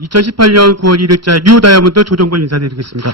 2018년 9월 1일자 뉴 다이아몬드 조정권 인사드리겠습니다.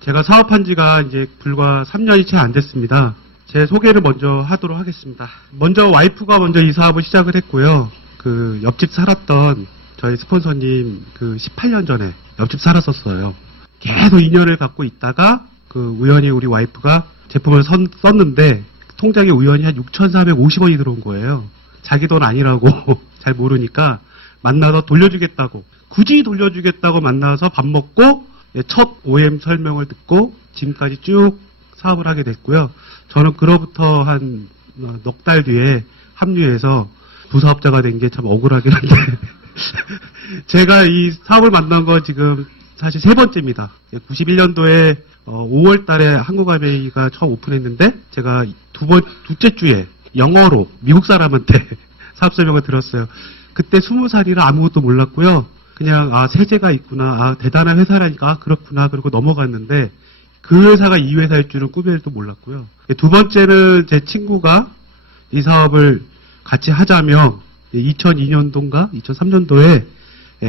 제가 사업한 지가 이제 불과 3년이 채 안 됐습니다. 제 소개를 먼저 하도록 하겠습니다. 먼저 와이프가 먼저 이 사업을 시작을 했고요. 그 옆집 살았던 저희 스폰서님 그 18년 전에 옆집 살았었어요. 계속 인연을 갖고 있다가 그 우연히 우리 와이프가 제품을 썼는데 통장에 우연히 한 6,450원이 들어온 거예요. 자기 돈 아니라고 잘 모르니까 만나서 돌려주겠다고, 굳이 돌려주겠다고 만나서 밥 먹고 첫 OM 설명을 듣고 지금까지 쭉 사업을 하게 됐고요. 저는 그로부터 한 넉 달 뒤에 합류해서 부사업자가 된 게 참 억울하긴 한데 제가 이 사업을 만난 거 지금 사실 세 번째입니다. 91년도에 5월 달에 한국아베이가 처음 오픈했는데 제가 둘째 주에 영어로 미국 사람한테 사업 설명을 들었어요. 그때 20살이라 아무것도 몰랐고요. 그냥 세제가 있구나, 대단한 회사라니까, 그렇구나, 그러고 넘어갔는데 그 회사가 이 회사일 줄은 꿈에도 몰랐고요. 두 번째는 제 친구가 이 사업을 같이 하자며 2002년도인가 2003년도에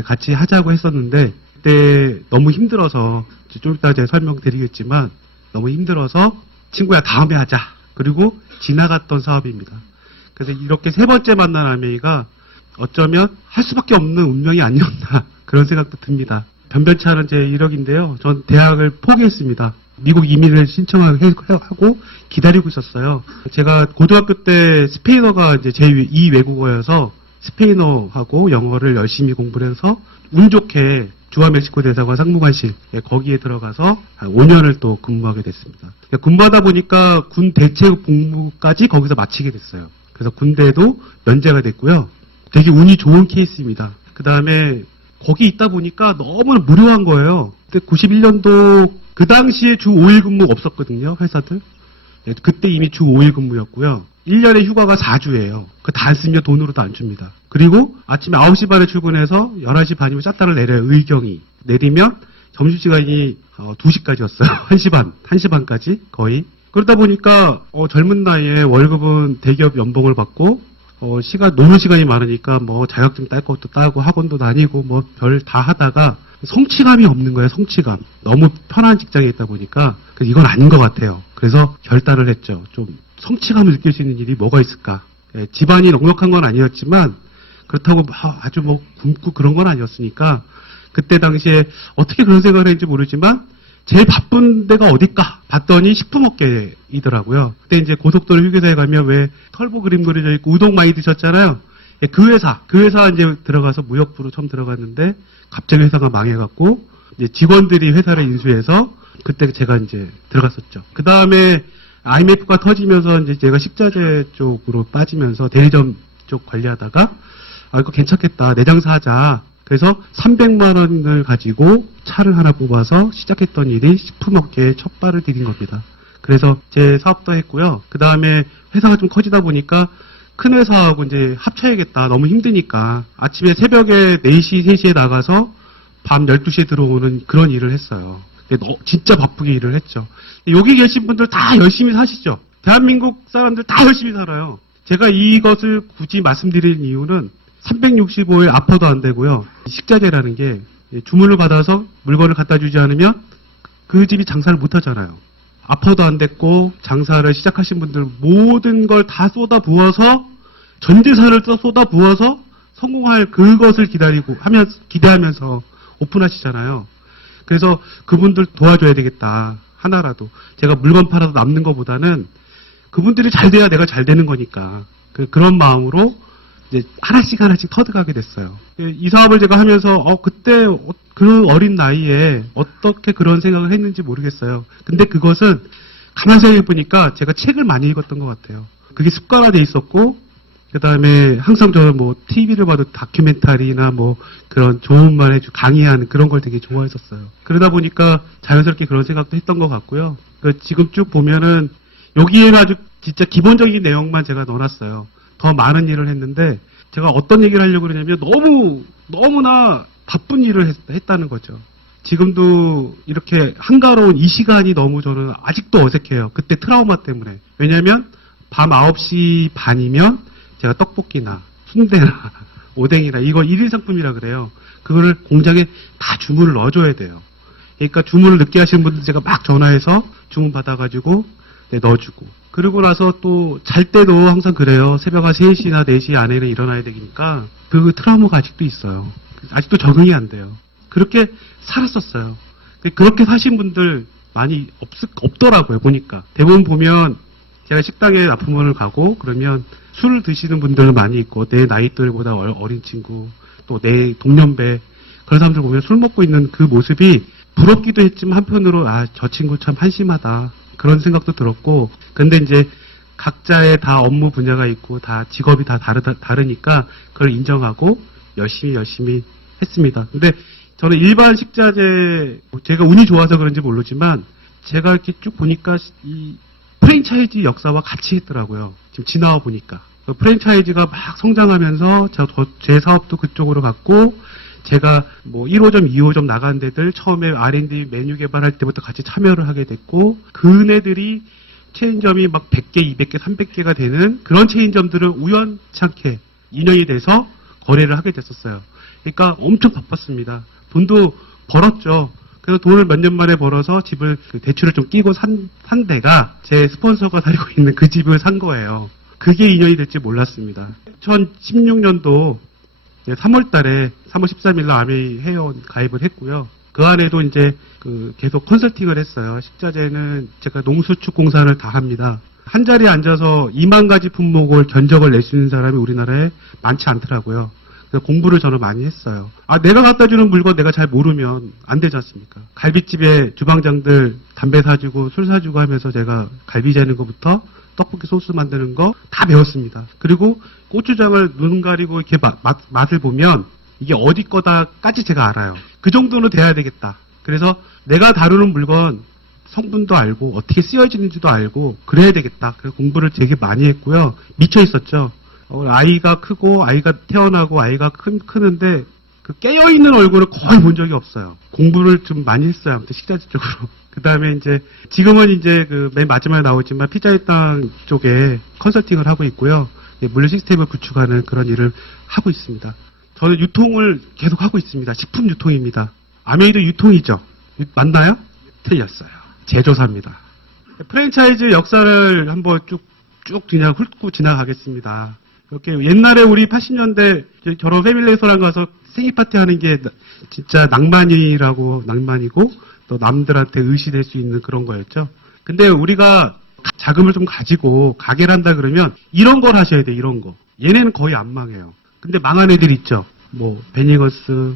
같이 하자고 했었는데 그때 너무 힘들어서, 좀 이따 제가 설명드리겠지만 너무 힘들어서 친구야 다음에 하자, 그리고 지나갔던 사업입니다. 그래서 이렇게 세 번째 만난 아메이가 어쩌면 할 수밖에 없는 운명이 아니었나 그런 생각도 듭니다. 변변치 않은 제 이력인데요. 전 대학을 포기했습니다. 미국 이민을 신청하고 기다리고 있었어요. 제가 고등학교 때 스페인어가 이제 제2 외국어여서 스페인어하고 영어를 열심히 공부를 해서 운 좋게 주아멕시코 대사관 상무관실 거기에 들어가서 한 5년을 또 근무하게 됐습니다. 근무하다 보니까 군 대체육 복무까지 거기서 마치게 됐어요. 그래서 군대도 면제가 됐고요. 되게 운이 좋은 케이스입니다. 그 다음에 거기 있다 보니까 너무 무료한 거예요. 그때 91년도 그 당시에 주 5일 근무 없었거든요, 회사들. 그때 이미 주 5일 근무였고요. 1년에 휴가가 4주예요. 그 다 안 쓰면 돈으로도 안 줍니다. 그리고 아침에 9시 반에 출근해서 11시 반이면 짝다를 내려요, 의경이. 내리면 점심시간이 2시까지였어요. 1시 반까지 거의. 그러다 보니까 젊은 나이에 월급은 대기업 연봉을 받고 노는 시간이 많으니까 뭐 자격증 딸 것도 따고 학원도 다니고 뭐 별 다 하다가 성취감이 없는 거예요, 성취감. 너무 편한 직장에 있다 보니까 이건 아닌 것 같아요. 그래서 결단을 했죠. 좀 성취감을 느낄 수 있는 일이 뭐가 있을까. 집안이 넉넉한 건 아니었지만 그렇다고 아주 뭐 굶고 그런 건 아니었으니까 그때 당시에 어떻게 그런 생각을 했는지 모르지만 제일 바쁜 데가 어딜까 봤더니 식품업계이더라고요. 그때 이제 고속도로 휴게소에 가면 왜 털보 그림 그려져 있고 우동 많이 드셨잖아요. 그 회사 이제 들어가서 무역부로 처음 들어갔는데 갑자기 회사가 망해갖고 이제 직원들이 회사를 인수해서 그때 제가 이제 들어갔었죠. 그 다음에 IMF가 터지면서 이제 제가 식자재 쪽으로 빠지면서 대리점 쪽 관리하다가 이거 괜찮겠다, 내 장사하자. 그래서 300만 원을 가지고 차를 하나 뽑아서 시작했던 일이 식품업계에 첫 발을 디딘 겁니다. 그래서 제 사업도 했고요. 그 다음에 회사가 좀 커지다 보니까 큰 회사하고 이제 합쳐야겠다. 너무 힘드니까 아침에 새벽에 4시, 3시에 나가서 밤 12시에 들어오는 그런 일을 했어요. 진짜 바쁘게 일을 했죠. 여기 계신 분들 다 열심히 사시죠. 대한민국 사람들 다 열심히 살아요. 제가 이것을 굳이 말씀드리는 이유는 365일 아파도 안 되고요. 식자재라는 게 주문을 받아서 물건을 갖다 주지 않으면 그 집이 장사를 못 하잖아요. 아파도 안 됐고 장사를 시작하신 분들 모든 걸 다 쏟아부어서 전 재산을 쏟아부어서 성공할 그것을 기대하면서 오픈하시잖아요. 그래서 그분들 도와줘야 되겠다. 하나라도. 제가 물건 팔아서 남는 것보다는 그분들이 잘 돼야 내가 잘 되는 거니까. 그런 마음으로 이제 하나씩 터득하게 됐어요. 이 사업을 제가 하면서 그때 그 어린 나이에 어떻게 그런 생각을 했는지 모르겠어요. 근데 그것은 가만히 생각해 보니까 제가 책을 많이 읽었던 것 같아요. 그게 습관화돼 있었고, 그 다음에 항상 저는 뭐 TV를 봐도 다큐멘터리나 뭐 그런 좋은 말 해주 강의하는 그런 걸 되게 좋아했었어요. 그러다 보니까 자연스럽게 그런 생각도 했던 것 같고요. 지금 쭉 보면은 여기에는 아주 진짜 기본적인 내용만 제가 넣어놨어요. 더 많은 일을 했는데 제가 어떤 얘기를 하려고 그러냐면 너무나 바쁜 일을 했다는 거죠. 지금도 이렇게 한가로운 이 시간이 너무 저는 아직도 어색해요. 그때 트라우마 때문에. 왜냐하면 밤 9시 반이면 제가 떡볶이나 순대나 오뎅이나 이거 1인 상품이라 그래요. 그거를 공장에 다 주문을 넣어줘야 돼요. 그러니까 주문을 늦게 하시는 분들 제가 막 전화해서 주문 받아가지고 네, 넣어주고. 그러고 나서 또 잘 때도 항상 그래요. 새벽 한 3시나 4시 안에는 일어나야 되니까 그 트라우마가 아직도 있어요. 아직도 적응이 안 돼요. 그렇게 살았었어요. 그렇게 사신 분들 많이 없더라고요, 보니까. 대부분 보면 제가 식당에 납품원을 가고 그러면 술을 드시는 분들은 많이 있고 내 나이들보다 어린 친구 또 내 동년배 그런 사람들 보면 술 먹고 있는 그 모습이 부럽기도 했지만 한편으로 아, 저 친구 참 한심하다 그런 생각도 들었고 근데 이제 각자의 다 업무 분야가 있고 다 직업이 다 다르니까 그걸 인정하고 열심히 했습니다. 근데 저는 일반 식자재 제가 운이 좋아서 그런지 모르지만 제가 이렇게 쭉 보니까 이 프랜차이즈 역사와 같이 했더라고요. 지금 지나와 보니까. 프랜차이즈가 막 성장하면서 제 사업도 그쪽으로 갔고 제가 뭐 1호점, 2호점 나간 데들 처음에 R&D 메뉴 개발할 때부터 같이 참여를 하게 됐고 그네들이 체인점이 막 100개, 200개, 300개가 되는 그런 체인점들을 우연찮게 인연이 돼서 거래를 하게 됐었어요. 그러니까 엄청 바빴습니다. 돈도 벌었죠. 그래서 돈을 몇 년 만에 벌어서 집을 대출을 좀 끼고 산 데가 제 스폰서가 살고 있는 그 집을 산 거예요. 그게 인연이 될지 몰랐습니다. 2016년도 3월 달에 3월 13일 날 아메이 회원 가입을 했고요. 그 안에도 이제 계속 컨설팅을 했어요. 식자재는 제가 농수축공산을 다 합니다. 한 자리에 앉아서 2만 가지 품목을 견적을 낼 수 있는 사람이 우리나라에 많지 않더라고요. 그래서 공부를 저는 많이 했어요. 아, 내가 갖다 주는 물건 내가 잘 모르면 안 되지 않습니까? 갈비집에 주방장들 담배 사주고 술 사주고 하면서 제가 갈비 재는 것부터 떡볶이 소스 만드는 거 다 배웠습니다. 그리고 고추장을 눈 가리고 이렇게 맛을 보면 이게 어디 거다까지 제가 알아요. 그 정도는 돼야 되겠다. 그래서 내가 다루는 물건 성분도 알고 어떻게 쓰여지는지도 알고 그래야 되겠다. 그래서 공부를 되게 많이 했고요. 미쳐 있었죠. 아이가 크고 아이가 태어나고 아이가 크는데 그 깨어있는 얼굴을 거의 본 적이 없어요. 공부를 좀 많이 했어요. 아무튼 식자재 쪽으로. 그 다음에 이제 지금은 이제 맨 마지막에 나오지만 피자의 땅 쪽에 컨설팅을 하고 있고요. 물류 시스템을 구축하는 그런 일을 하고 있습니다. 저는 유통을 계속 하고 있습니다. 식품 유통입니다. 아메이도 유통이죠. 맞나요? 틀렸어요. 제조사입니다. 프랜차이즈 역사를 한번 쭉 그냥 훑고 지나가겠습니다. 이렇게 옛날에 우리 80년대 결혼 패밀리 레스토랑 가서 생일 파티 하는 게 진짜 낭만이고 또 남들한테 의시될 수 있는 그런 거였죠. 근데 우리가 자금을 좀 가지고 가게를 한다 그러면 이런 걸 하셔야 돼, 이런 거. 얘네는 거의 안 망해요. 근데 망한 애들 있죠. 뭐 베니거스,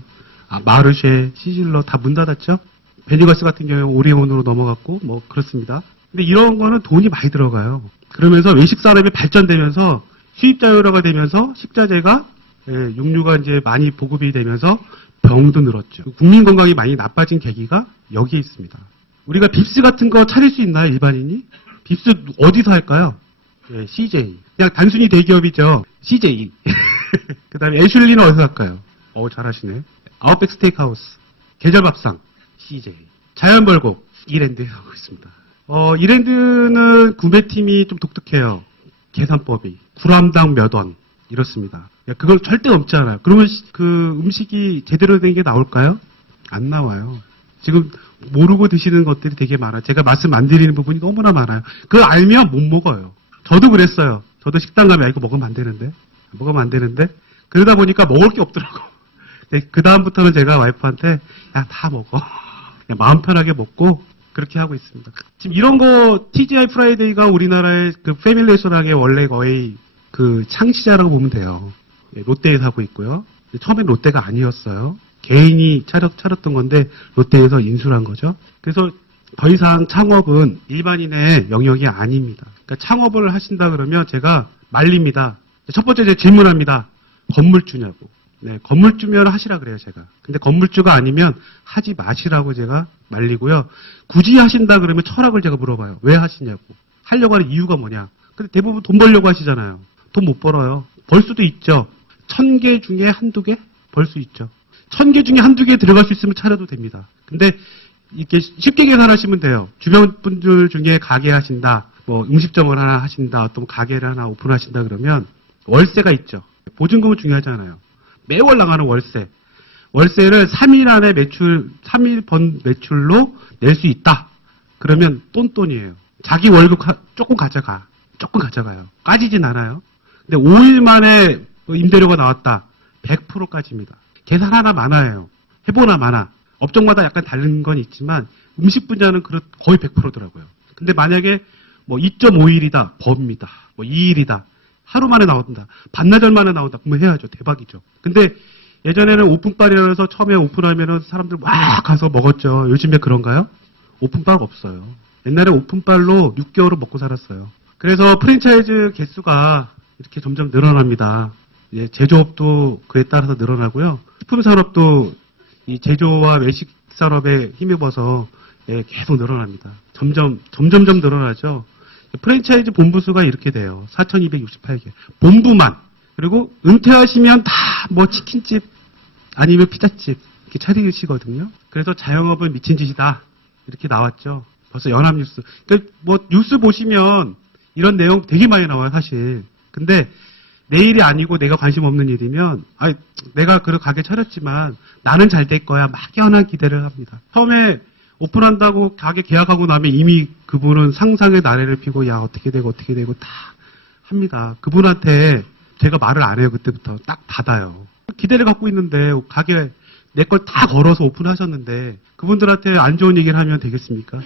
마르쉐, 시즐러 다 문 닫았죠. 베니거스 같은 경우는 오리온으로 넘어갔고 뭐 그렇습니다. 근데 이런 거는 돈이 많이 들어가요. 그러면서 외식 산업이 발전되면서 수입 자유화가 되면서 식자재가 육류가 이제 많이 보급이 되면서 병도 늘었죠. 국민 건강이 많이 나빠진 계기가 여기에 있습니다. 우리가 빕스 같은 거 차릴 수 있나요, 일반인이? 빕스 어디서 할까요? CJ. 그냥 단순히 대기업이죠. CJ. 그 다음에 애슐리는 어디서 할까요? 잘하시네. 아웃백 스테이크하우스. 계절밥상. CJ. 자연벌곡. 이랜드에 하고 있습니다. 이랜드는 구매팀이 좀 독특해요. 계산법이. 구람당 몇 원. 이렇습니다. 그걸 절대 넘지 않아요. 그러면 그 음식이 제대로 된 게 나올까요? 안 나와요. 지금 모르고 드시는 것들이 되게 많아요. 제가 말씀 안 드리는 부분이 너무나 많아요. 그걸 알면 못 먹어요. 저도 그랬어요. 저도 식당 가면 이거 먹으면 안 되는데 그러다 보니까 먹을 게 없더라고. 그 다음부터는 제가 와이프한테 야, 다 먹어. 그냥 마음 편하게 먹고 그렇게 하고 있습니다. 지금 이런 거 TGI 프라이데이가 우리나라의 그 패밀리 레스토랑의 원래 거의 그 창시자라고 보면 돼요. 롯데에서 하고 있고요. 처음엔 롯데가 아니었어요. 개인이 차렸던 건데 롯데에서 인수를 한 거죠. 그래서 더 이상 창업은 일반인의 영역이 아닙니다. 그러니까 창업을 하신다 그러면 제가 말립니다. 첫 번째 제가 질문합니다. 건물주냐고. 네, 건물주면 하시라 그래요, 제가. 근데 건물주가 아니면 하지 마시라고 제가 말리고요. 굳이 하신다 그러면 철학을 제가 물어봐요. 왜 하시냐고. 하려고 하는 이유가 뭐냐. 근데 대부분 돈 벌려고 하시잖아요. 돈 못 벌어요. 벌 수도 있죠. 1000개 중에 한두 개? 벌 수 있죠. 1000개 중에 한두 개 들어갈 수 있으면 차려도 됩니다. 근데 이렇게 쉽게 계산하시면 돼요. 주변 분들 중에 가게 하신다, 뭐 음식점을 하나 하신다, 어떤 가게를 하나 오픈하신다 그러면 월세가 있죠. 보증금은 중요하잖아요. 매월 나가는 월세. 월세를 3일 안에 3일 번 매출로 낼 수 있다. 그러면 똔똔이에요. 자기 월급 조금 가져가요. 까지진 않아요. 근데 5일 만에 임대료가 나왔다. 100%까지입니다. 계산 하나 많아요. 해보나 마나. 업종마다 약간 다른 건 있지만 음식 분야는 거의 100%더라고요. 근데 만약에 뭐 2.5일이다. 법입니다. 뭐 2일이다. 하루 만에 나온다. 반나절 만에 나온다. 그러면 해야죠. 대박이죠. 근데 예전에는 오픈빨이라고 해서 처음에 오픈하면은 사람들 막 가서 먹었죠. 요즘에 그런가요? 오픈빨 없어요. 옛날에 오픈빨로 6개월을 먹고 살았어요. 그래서 프랜차이즈 개수가 이렇게 점점 늘어납니다. 예, 제조업도 그에 따라서 늘어나고요. 식품 산업도 이 제조와 외식 산업에 힘입어서 예, 계속 늘어납니다. 점점 늘어나죠. 프랜차이즈 본부 수가 이렇게 돼요. 4,268개. 본부만. 그리고 은퇴하시면 다 뭐 치킨집 아니면 피자집 이렇게 차리시거든요. 그래서 자영업은 미친 짓이다. 이렇게 나왔죠. 벌써 연합뉴스. 그러니까 뭐 뉴스 보시면 이런 내용 되게 많이 나와요, 사실. 근데 내 일이 아니고 내가 관심 없는 일이면 내가 그 가게 차렸지만 나는 잘 될 거야. 막연한 기대를 합니다. 처음에 오픈한다고 가게 계약하고 나면 이미 그분은 상상의 나래를 피고 야 어떻게 되고 다 합니다. 그분한테 제가 말을 안 해요. 그때부터 딱 닫아요. 기대를 갖고 있는데 가게 내 걸 다 걸어서 오픈하셨는데 그분들한테 안 좋은 얘기를 하면 되겠습니까?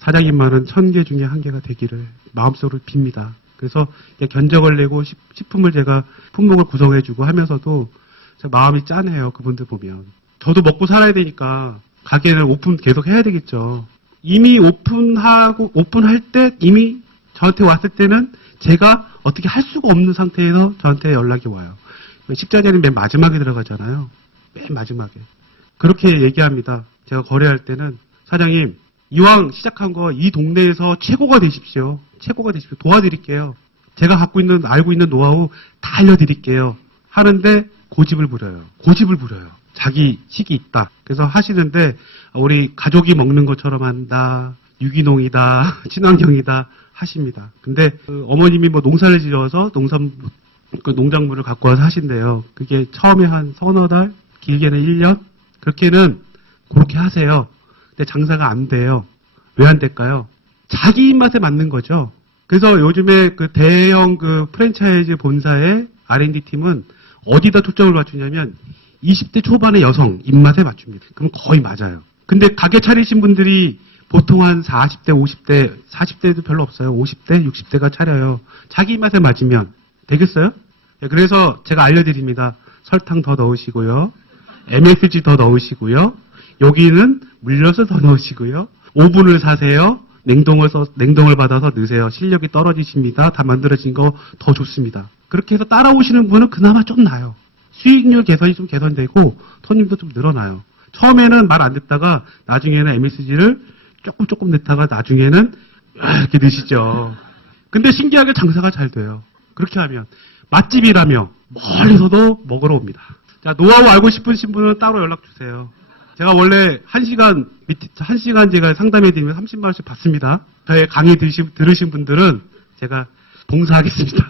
사장님 말은 1000개 중에 1개가 되기를 마음속으로 빕니다. 그래서 견적을 내고 식품을 제가 품목을 구성해주고 하면서도 마음이 짠해요. 그분들 보면. 저도 먹고 살아야 되니까 가게를 오픈 계속 해야 되겠죠. 이미 오픈할 때 이미 저한테 왔을 때는 제가 어떻게 할 수가 없는 상태에서 저한테 연락이 와요. 식자재는 맨 마지막에 들어가잖아요. 맨 마지막에. 그렇게 얘기합니다. 제가 거래할 때는 사장님 이왕 시작한 거 이 동네에서 최고가 되십시오. 도와드릴게요. 제가 알고 있는 노하우 다 알려드릴게요. 하는데 고집을 부려요. 자기 식이 있다. 그래서 하시는데 우리 가족이 먹는 것처럼 한다. 유기농이다. 친환경이다. 하십니다. 근데 어머님이 뭐 농사를 지어서 농작물을 갖고 와서 하신대요. 그게 처음에 한 서너 달, 길게는 1년? 그렇게 하세요. 근데 장사가 안 돼요. 왜 안 될까요? 자기 입맛에 맞는 거죠. 그래서 요즘에 그 대형 프랜차이즈 본사의 R&D 팀은 어디다 초점을 맞추냐면 20대 초반의 여성 입맛에 맞춥니다. 그럼 거의 맞아요. 근데 가게 차리신 분들이 보통 한 40대, 50대, 40대도 별로 없어요. 50대, 60대가 차려요. 자기 입맛에 맞으면 되겠어요? 네, 그래서 제가 알려드립니다. 설탕 더 넣으시고요. MSG 더 넣으시고요. 여기는 물엿을 더 넣으시고요. 오븐을 사세요. 냉동을 받아서 넣으세요. 실력이 떨어지십니다. 다 만들어진 거 더 좋습니다. 그렇게 해서 따라오시는 분은 그나마 좀 나아요. 수익률 개선이 좀 개선되고 손님도 좀 늘어나요. 처음에는 말 안 듣다가 나중에는 MSG를 조금 넣다가 나중에는 이렇게 넣으시죠. 근데 신기하게 장사가 잘 돼요. 그렇게 하면 맛집이라며 멀리서도 먹으러 옵니다. 자, 노하우 알고 싶으신 분은 따로 연락 주세요. 제가 원래 1시간 제가 상담해드리면 30만 원씩 받습니다. 저의 강의 들으신 분들은 제가 봉사하겠습니다.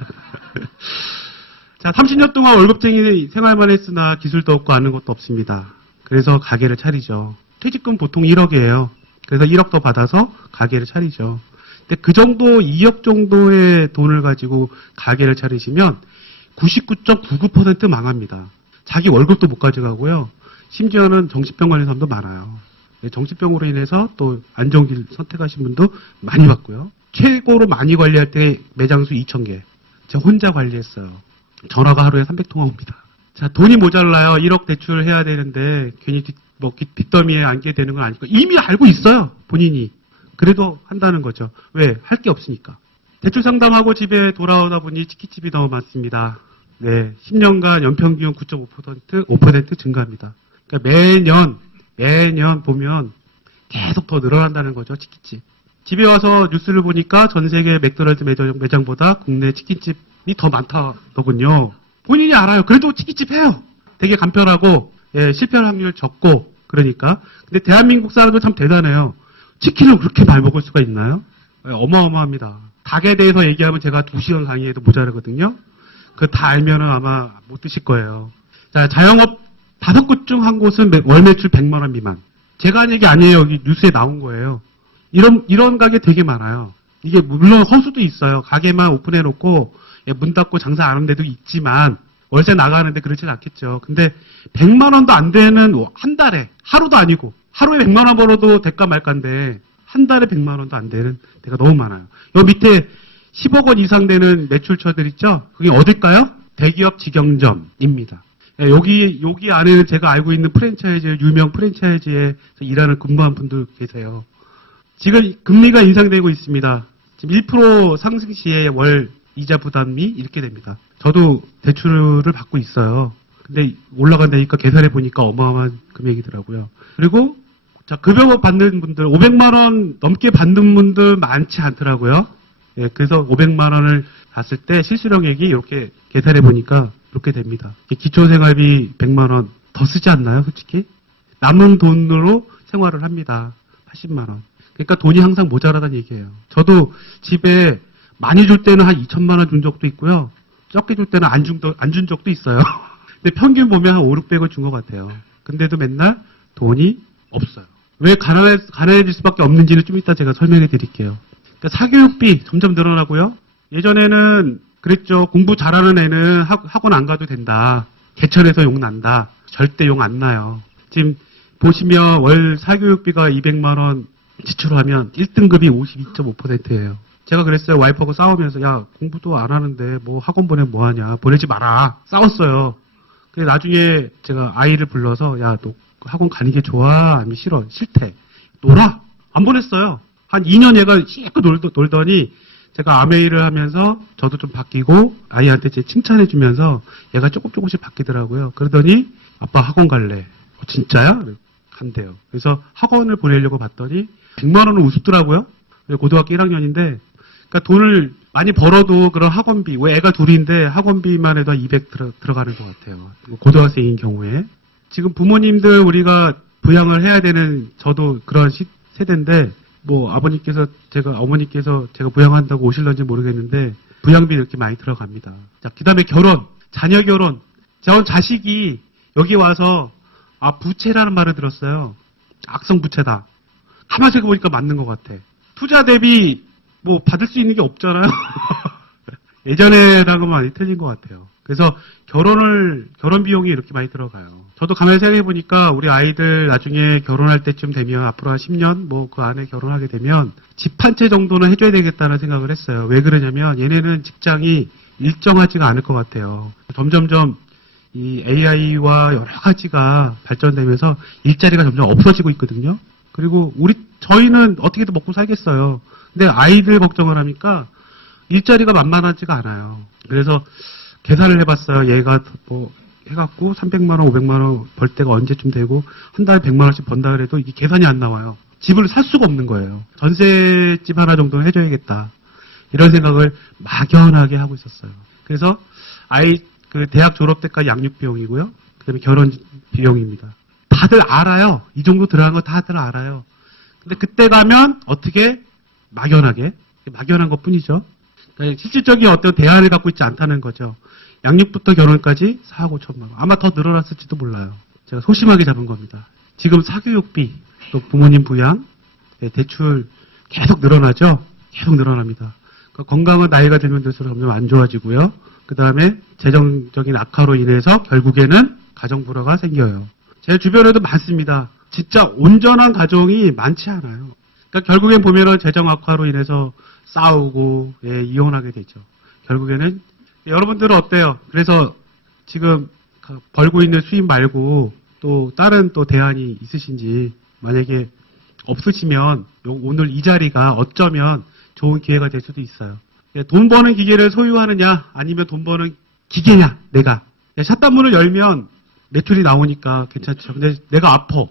자, 30년 동안 월급쟁이 생활만 했으나 기술도 없고 아는 것도 없습니다. 그래서 가게를 차리죠. 퇴직금 보통 1억이에요. 그래서 1억 더 받아서 가게를 차리죠. 근데 그 정도 2억 정도의 돈을 가지고 가게를 차리시면 99.99% 망합니다. 자기 월급도 못 가져가고요. 심지어는 정신병 걸린 사람도 많아요. 정신병으로 인해서 또 안 좋은 길 선택하신 분도 많이 봤고요. 최고로 많이 관리할 때 매장수 2,000개. 제가 혼자 관리했어요. 전화가 하루에 300통화 옵니다. 자, 돈이 모자라요. 1억 대출해야 되는데 괜히 뒷더미에 앉게 되는 건 아니고 이미 알고 있어요. 본인이. 그래도 한다는 거죠. 왜? 할 게 없으니까. 대출 상담하고 집에 돌아오다 보니 치킨집이 너무 많습니다. 네, 10년간 연평균 9.5% 증가합니다. 그러니까 매년 보면 계속 더 늘어난다는 거죠, 치킨집. 집에 와서 뉴스를 보니까 전 세계 맥도날드 매장보다 국내 치킨집이 더 많다더군요. 본인이 알아요. 그래도 치킨집 해요. 되게 간편하고, 예, 실패할 확률 적고, 그러니까. 근데 대한민국 사람들 참 대단해요. 치킨을 그렇게 많이 먹을 수가 있나요? 예, 어마어마합니다. 닭에 대해서 얘기하면 제가 2시간 강의해도 모자라거든요. 그 다 알면은 아마 못 드실 거예요. 자, 자영업 5곳 중 한 곳은 월 매출 100만 원 미만. 제가 한 얘기 아니에요. 여기 뉴스에 나온 거예요. 이런 가게 되게 많아요. 이게 물론 허수도 있어요. 가게만 오픈해 놓고 문 닫고 장사 안 하는 데도 있지만 월세 나가는데 그렇진 않겠죠. 근데 100만 원도 안 되는 한 달에 하루도 아니고 하루에 100만 원 벌어도 될까 말까인데 한 달에 100만 원도 안 되는 데가 너무 많아요. 여기 밑에 10억 원 이상 되는 매출처들 있죠? 그게 어딜까요? 대기업 직영점입니다. 여기 안에는 제가 알고 있는 프랜차이즈, 유명 프랜차이즈에 일하는 근무한 분들 계세요. 지금 금리가 인상되고 있습니다. 지금 1% 상승 시에 월 이자 부담이 이렇게 됩니다. 저도 대출을 받고 있어요. 근데 올라간다니까 계산해 보니까 어마어마한 금액이더라고요. 그리고 자, 급여 받는 분들 500만 원 넘게 받는 분들 많지 않더라고요. 예, 그래서 500만 원을 봤을 때 실수령액이 이렇게 계산해 보니까 이렇게 됩니다. 기초생활비 100만 원 더 쓰지 않나요, 솔직히? 남은 돈으로 생활을 합니다. 80만 원. 그러니까 돈이 항상 모자라다는 얘기예요. 저도 집에 많이 줄 때는 한 2천만 원 준 적도 있고요. 적게 줄 때는 안 준 적도 있어요. 근데 평균 보면 한 5, 600을 준 것 같아요. 근데도 맨날 돈이 없어요. 왜 가난해질 수밖에 없는지는 좀 이따 제가 설명해 드릴게요. 그러니까 사교육비 점점 늘어나고요. 예전에는 그랬죠. 공부 잘하는 애는 학원 안 가도 된다. 개천에서 욕 난다. 절대 욕 안 나요. 지금 보시면 월 사교육비가 200만 원 지출하면 1등급이 52.5%예요. 제가 그랬어요. 와이프하고 싸우면서 야 공부도 안 하는데 뭐 학원 보내면 뭐하냐. 보내지 마라. 싸웠어요. 근데 나중에 제가 아이를 불러서 야 너 학원 가는 게 좋아? 아니면 싫어? 싫대. 놀아? 안 보냈어요. 한 2년 얘가 실컷 놀더니 제가 아메이를 하면서 저도 좀 바뀌고 아이한테 제 칭찬해주면서 얘가 조금씩 바뀌더라고요. 그러더니 아빠 학원 갈래. 진짜야? 간대요. 그래서 학원을 보내려고 봤더니 100만 원은 우습더라고요. 고등학교 1학년인데 그러니까 돈을 많이 벌어도 그런 학원비, 왜 애가 둘인데 학원비만 해도 200 들어가는 것 같아요. 고등학생인 경우에. 지금 부모님들 우리가 부양을 해야 되는 저도 그런 세대인데 뭐 어머니께서 제가 부양한다고 오실런지 모르겠는데 부양비 이렇게 많이 들어갑니다. 자, 그다음에 결혼, 자녀 결혼. 저 자식이 여기 와서 부채라는 말을 들었어요. 악성 부채다. 가만히 생각해보니까 맞는 것 같아. 투자 대비 뭐 받을 수 있는 게 없잖아요. 예전에랑은 많이 틀린 것 같아요. 그래서 결혼 비용이 이렇게 많이 들어가요. 저도 가만히 생각해보니까 우리 아이들 나중에 결혼할 때쯤 되면 앞으로 한 10년 뭐 그 안에 결혼하게 되면 집 한 채 정도는 해줘야 되겠다는 생각을 했어요. 왜 그러냐면 얘네는 직장이 일정하지가 않을 것 같아요. 점점점 이 AI와 여러 가지가 발전되면서 일자리가 점점 없어지고 있거든요. 그리고 저희는 어떻게든 먹고 살겠어요. 근데 아이들 걱정을 하니까 일자리가 만만하지가 않아요. 그래서 계산을 해봤어요. 얘가 뭐 해갖고 300만 원, 500만 원 벌 때가 언제쯤 되고 한 달에 100만 원씩 번다 그래도 이게 계산이 안 나와요. 집을 살 수가 없는 거예요. 전셋집 하나 정도는 해줘야겠다. 이런 생각을 막연하게 하고 있었어요. 그래서 대학 졸업 때까지 양육 비용이고요. 그다음에 결혼 비용입니다. 다들 알아요. 이 정도 들어간 거 다들 알아요. 근데 그때 가면 어떻게 막연한 것 뿐이죠. 그러니까 실질적인 어떤 대안을 갖고 있지 않다는 거죠. 양육부터 결혼까지 4억 5천만 원. 아마 더 늘어났을지도 몰라요. 제가 소심하게 잡은 겁니다. 지금 사교육비, 또 부모님 부양, 대출 계속 늘어나죠? 계속 늘어납니다. 그러니까 건강은 나이가 들면 들수록 점점 안 좋아지고요. 그 다음에 재정적인 악화로 인해서 결국에는 가정 불화가 생겨요. 제 주변에도 많습니다. 진짜 온전한 가정이 많지 않아요. 그러니까 결국엔 보면은 재정 악화로 인해서 싸우고 이혼하게 되죠. 결국에는 여러분들은 어때요? 그래서 지금 벌고 있는 수입 말고 또 다른 또 대안이 있으신지 만약에 없으시면 오늘 이 자리가 어쩌면 좋은 기회가 될 수도 있어요. 돈 버는 기계를 소유하느냐 아니면 돈 버는 기계냐 내가 샷단문을 열면 매출이 나오니까 괜찮죠. 근데 내가 아파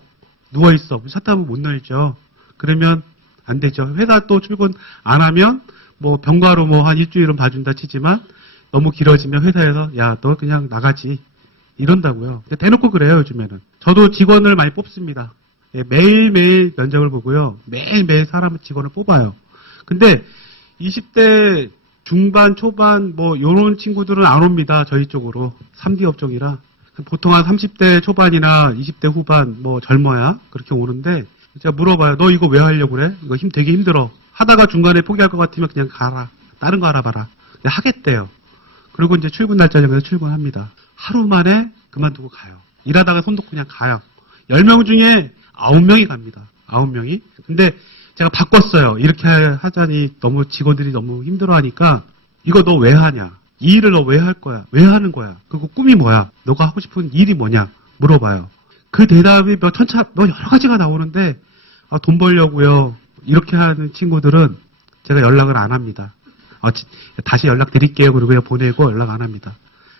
누워있어 샷단문 못 열죠. 그러면 안 되죠. 회사 또 출근 안 하면 뭐 병가로 뭐 한 일주일은 봐준다 치지만 너무 길어지면 회사에서 야 너 그냥 나가지 이런다고요. 대놓고 그래요 요즘에는. 저도 직원을 많이 뽑습니다. 매일매일 면접을 보고요. 매일매일 직원을 뽑아요. 근데 20대 중반, 초반, 뭐, 요런 친구들은 안 옵니다. 저희 쪽으로. 3D 업종이라. 보통 한 30대 초반이나 20대 후반, 뭐, 젊어야. 그렇게 오는데, 제가 물어봐요. 너 이거 왜 하려고 그래? 이거 되게 힘들어. 하다가 중간에 포기할 것 같으면 그냥 가라. 다른 거 알아봐라. 근데 하겠대요. 그리고 이제 출근 날짜 정해서 출근합니다. 하루 만에 그만두고 가요. 일하다가 손 놓고 그냥 가요. 10명 중에 9명이 갑니다. 9명이. 근데 제가 바꿨어요. 이렇게 하자니 너무 직원들이 너무 힘들어하니까 이거 너 왜 하냐? 이 일을 너 왜 할 거야? 왜 하는 거야? 그리고 꿈이 뭐야? 너가 하고 싶은 일이 뭐냐? 물어봐요. 그 대답이 몇 여러 가지가 나오는데 돈 벌려고요. 이렇게 하는 친구들은 제가 연락을 안 합니다. 다시 연락 드릴게요. 그리고 그냥 보내고 연락 안 합니다.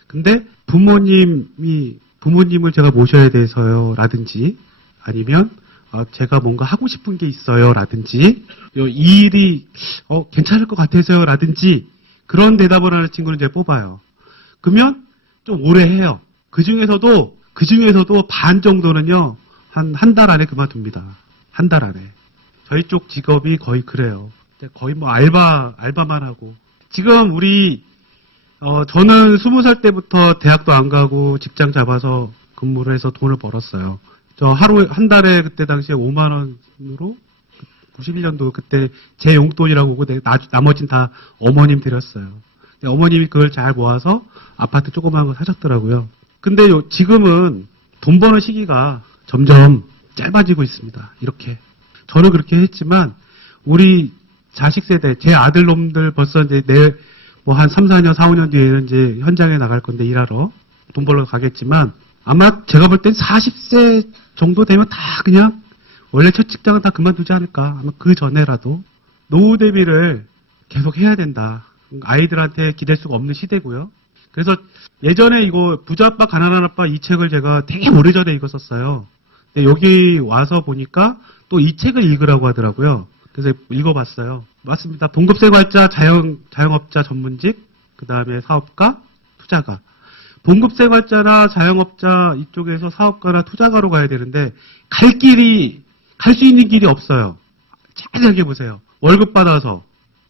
근데 부모님을 제가 모셔야 돼서요. 라든지 아니면 제가 뭔가 하고 싶은 게 있어요. 라든지 이 일이 괜찮을 것 같아서요. 라든지 그런 대답을 하는 친구는 제가 뽑아요. 그러면 좀 오래 해요. 그 중에서도 반 정도는요. 한 달 안에 그만둡니다. 한 달 안에. 저희 쪽 직업이 거의 그래요. 거의 뭐 알바만 하고. 지금 저는 20살 때부터 대학도 안 가고 직장 잡아서 근무를 해서 돈을 벌었어요. 한 달에 그때 당시에 5만 원으로 91년도 그때 제 용돈이라고 하고 나머지는 다 어머님 드렸어요. 어머님이 그걸 잘 모아서 아파트 조그마한 거 사셨더라고요. 근데 지금은 돈 버는 시기가 점점 짧아지고 있습니다. 이렇게. 저는 그렇게 했지만 우리 자식 세대, 제 아들 놈들 벌써 이제 한 3, 4년, 4, 5년 뒤에는 이제 현장에 나갈 건데 일하러 돈 벌러 가겠지만 아마 제가 볼 땐 40세 정도 되면 다 그냥 원래 첫 직장은 다 그만두지 않을까. 아마 그 전에라도 노후 대비를 계속 해야 된다. 아이들한테 기댈 수가 없는 시대고요. 그래서 예전에 이거 부자 아빠 가난한 아빠 이 책을 제가 되게 오래전에 읽었었어요. 근데 여기 와서 보니까 또 이 책을 읽으라고 하더라고요. 그래서 읽어봤어요. 맞습니다. 봉급생활자, 자영업자 전문직, 그 다음에 사업가, 투자가. 봉급생활자나 자영업자 이쪽에서 사업가나 투자가로 가야 되는데 갈 수 있는 길이 없어요. 잘 생각해보세요. 월급 받아서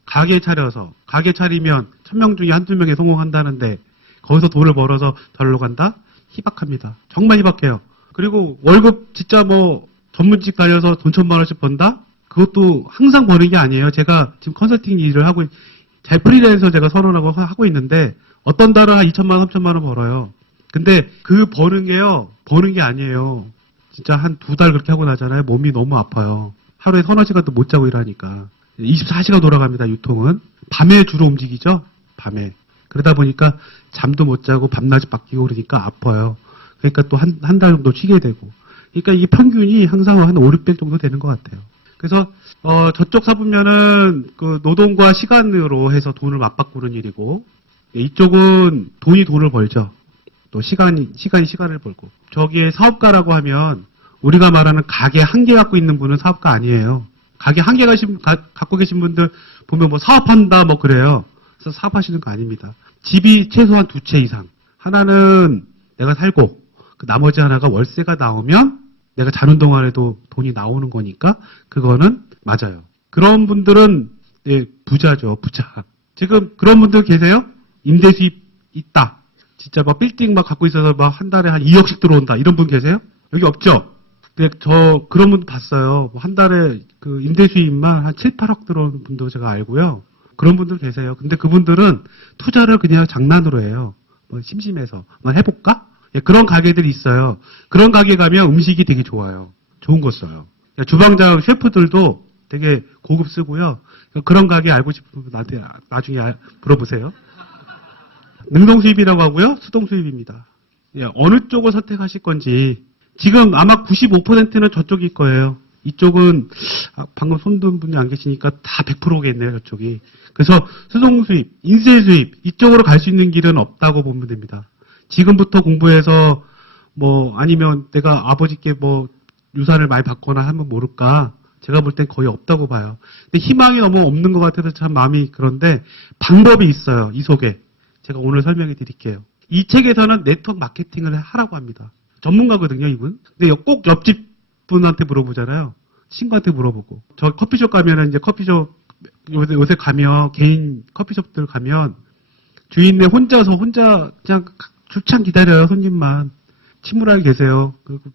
가게 차리면 1000명 중에 한두 명이 성공한다는데 거기서 돈을 벌어서 절로 간다? 희박합니다. 정말 희박해요. 그리고 월급 진짜 뭐 전문직 다녀서 돈 1000만 원씩 번다? 그것도 항상 버는 게 아니에요. 제가 지금 컨설팅 일을 하고 잘 프리랜서 제가 선언하고 하고 있는데 어떤 달은 한 2천만 원, 3천만 원 벌어요. 근데 그 버는 게 아니에요. 진짜 한 2달 그렇게 하고 나잖아요. 몸이 너무 아파요. 하루에 서너 시간도 못 자고 일하니까. 24시간 돌아갑니다, 유통은. 밤에 주로 움직이죠? 밤에. 그러다 보니까 잠도 못 자고 밤낮이 바뀌고 그러니까 아파요. 그러니까 또 한 달 정도 쉬게 되고. 그러니까 이 평균이 항상 한 5, 600 정도 되는 것 같아요. 그래서, 저쪽 사보면은 그 노동과 시간으로 해서 돈을 맞바꾸는 일이고, 이쪽은 돈을 벌죠. 또 시간이 시간을 벌고. 저기에 사업가라고 하면 우리가 말하는 가게 한 개 갖고 있는 분은 사업가 아니에요. 가게 한 개 갖고 계신 분들 보면 뭐 사업한다 뭐 그래요. 그래서 사업하시는 거 아닙니다. 집이 최소한 2채 이상. 하나는 내가 살고 그 나머지 하나가 월세가 나오면 내가 자는 동안에도 돈이 나오는 거니까 그거는 맞아요. 그런 분들은 부자죠. 부자. 지금 그런 분들 계세요? 임대 수입 있다. 진짜 막 빌딩 막 갖고 있어서 막 한 달에 한 2억씩 들어온다. 이런 분 계세요? 여기 없죠? 근데 그런 분도 봤어요. 한 달에 그 임대 수입만 한 7, 8억 들어오는 분도 제가 알고요. 그런 분들 계세요. 근데 그분들은 투자를 그냥 장난으로 해요. 뭐 심심해서. 한번 해볼까? 그런 가게들이 있어요. 그런 가게 가면 음식이 되게 좋아요. 좋은 거 써요. 주방장 셰프들도 되게 고급 쓰고요. 그런 가게 알고 싶으면 나한테 나중에 물어보세요. 능동 수입이라고 하고요. 수동 수입입니다. 어느 쪽을 선택하실 건지. 지금 아마 95%는 저쪽일 거예요. 이쪽은 방금 손든 분이 안 계시니까 다 100%겠네요. 저쪽이. 그래서 수동 수입, 인세 수입 이쪽으로 갈 수 있는 길은 없다고 보면 됩니다. 지금부터 공부해서 뭐 아니면 내가 아버지께 뭐 유산을 많이 받거나 하면 모를까. 제가 볼 땐 거의 없다고 봐요. 근데 희망이 너무 없는 것 같아서 참 마음이 그런데 방법이 있어요. 이 속에. 제가 오늘 설명해 드릴게요. 이 책에서는 네트워크 마케팅을 하라고 합니다. 전문가거든요, 이분. 근데 꼭 옆집 분한테 물어보잖아요. 친구한테 물어보고. 저 커피숍 가면은 이제 커피숍 요새 가면, 개인 커피숍들 가면, 주인네 혼자 그냥 줄창 기다려요, 손님만. 친구랑 계세요.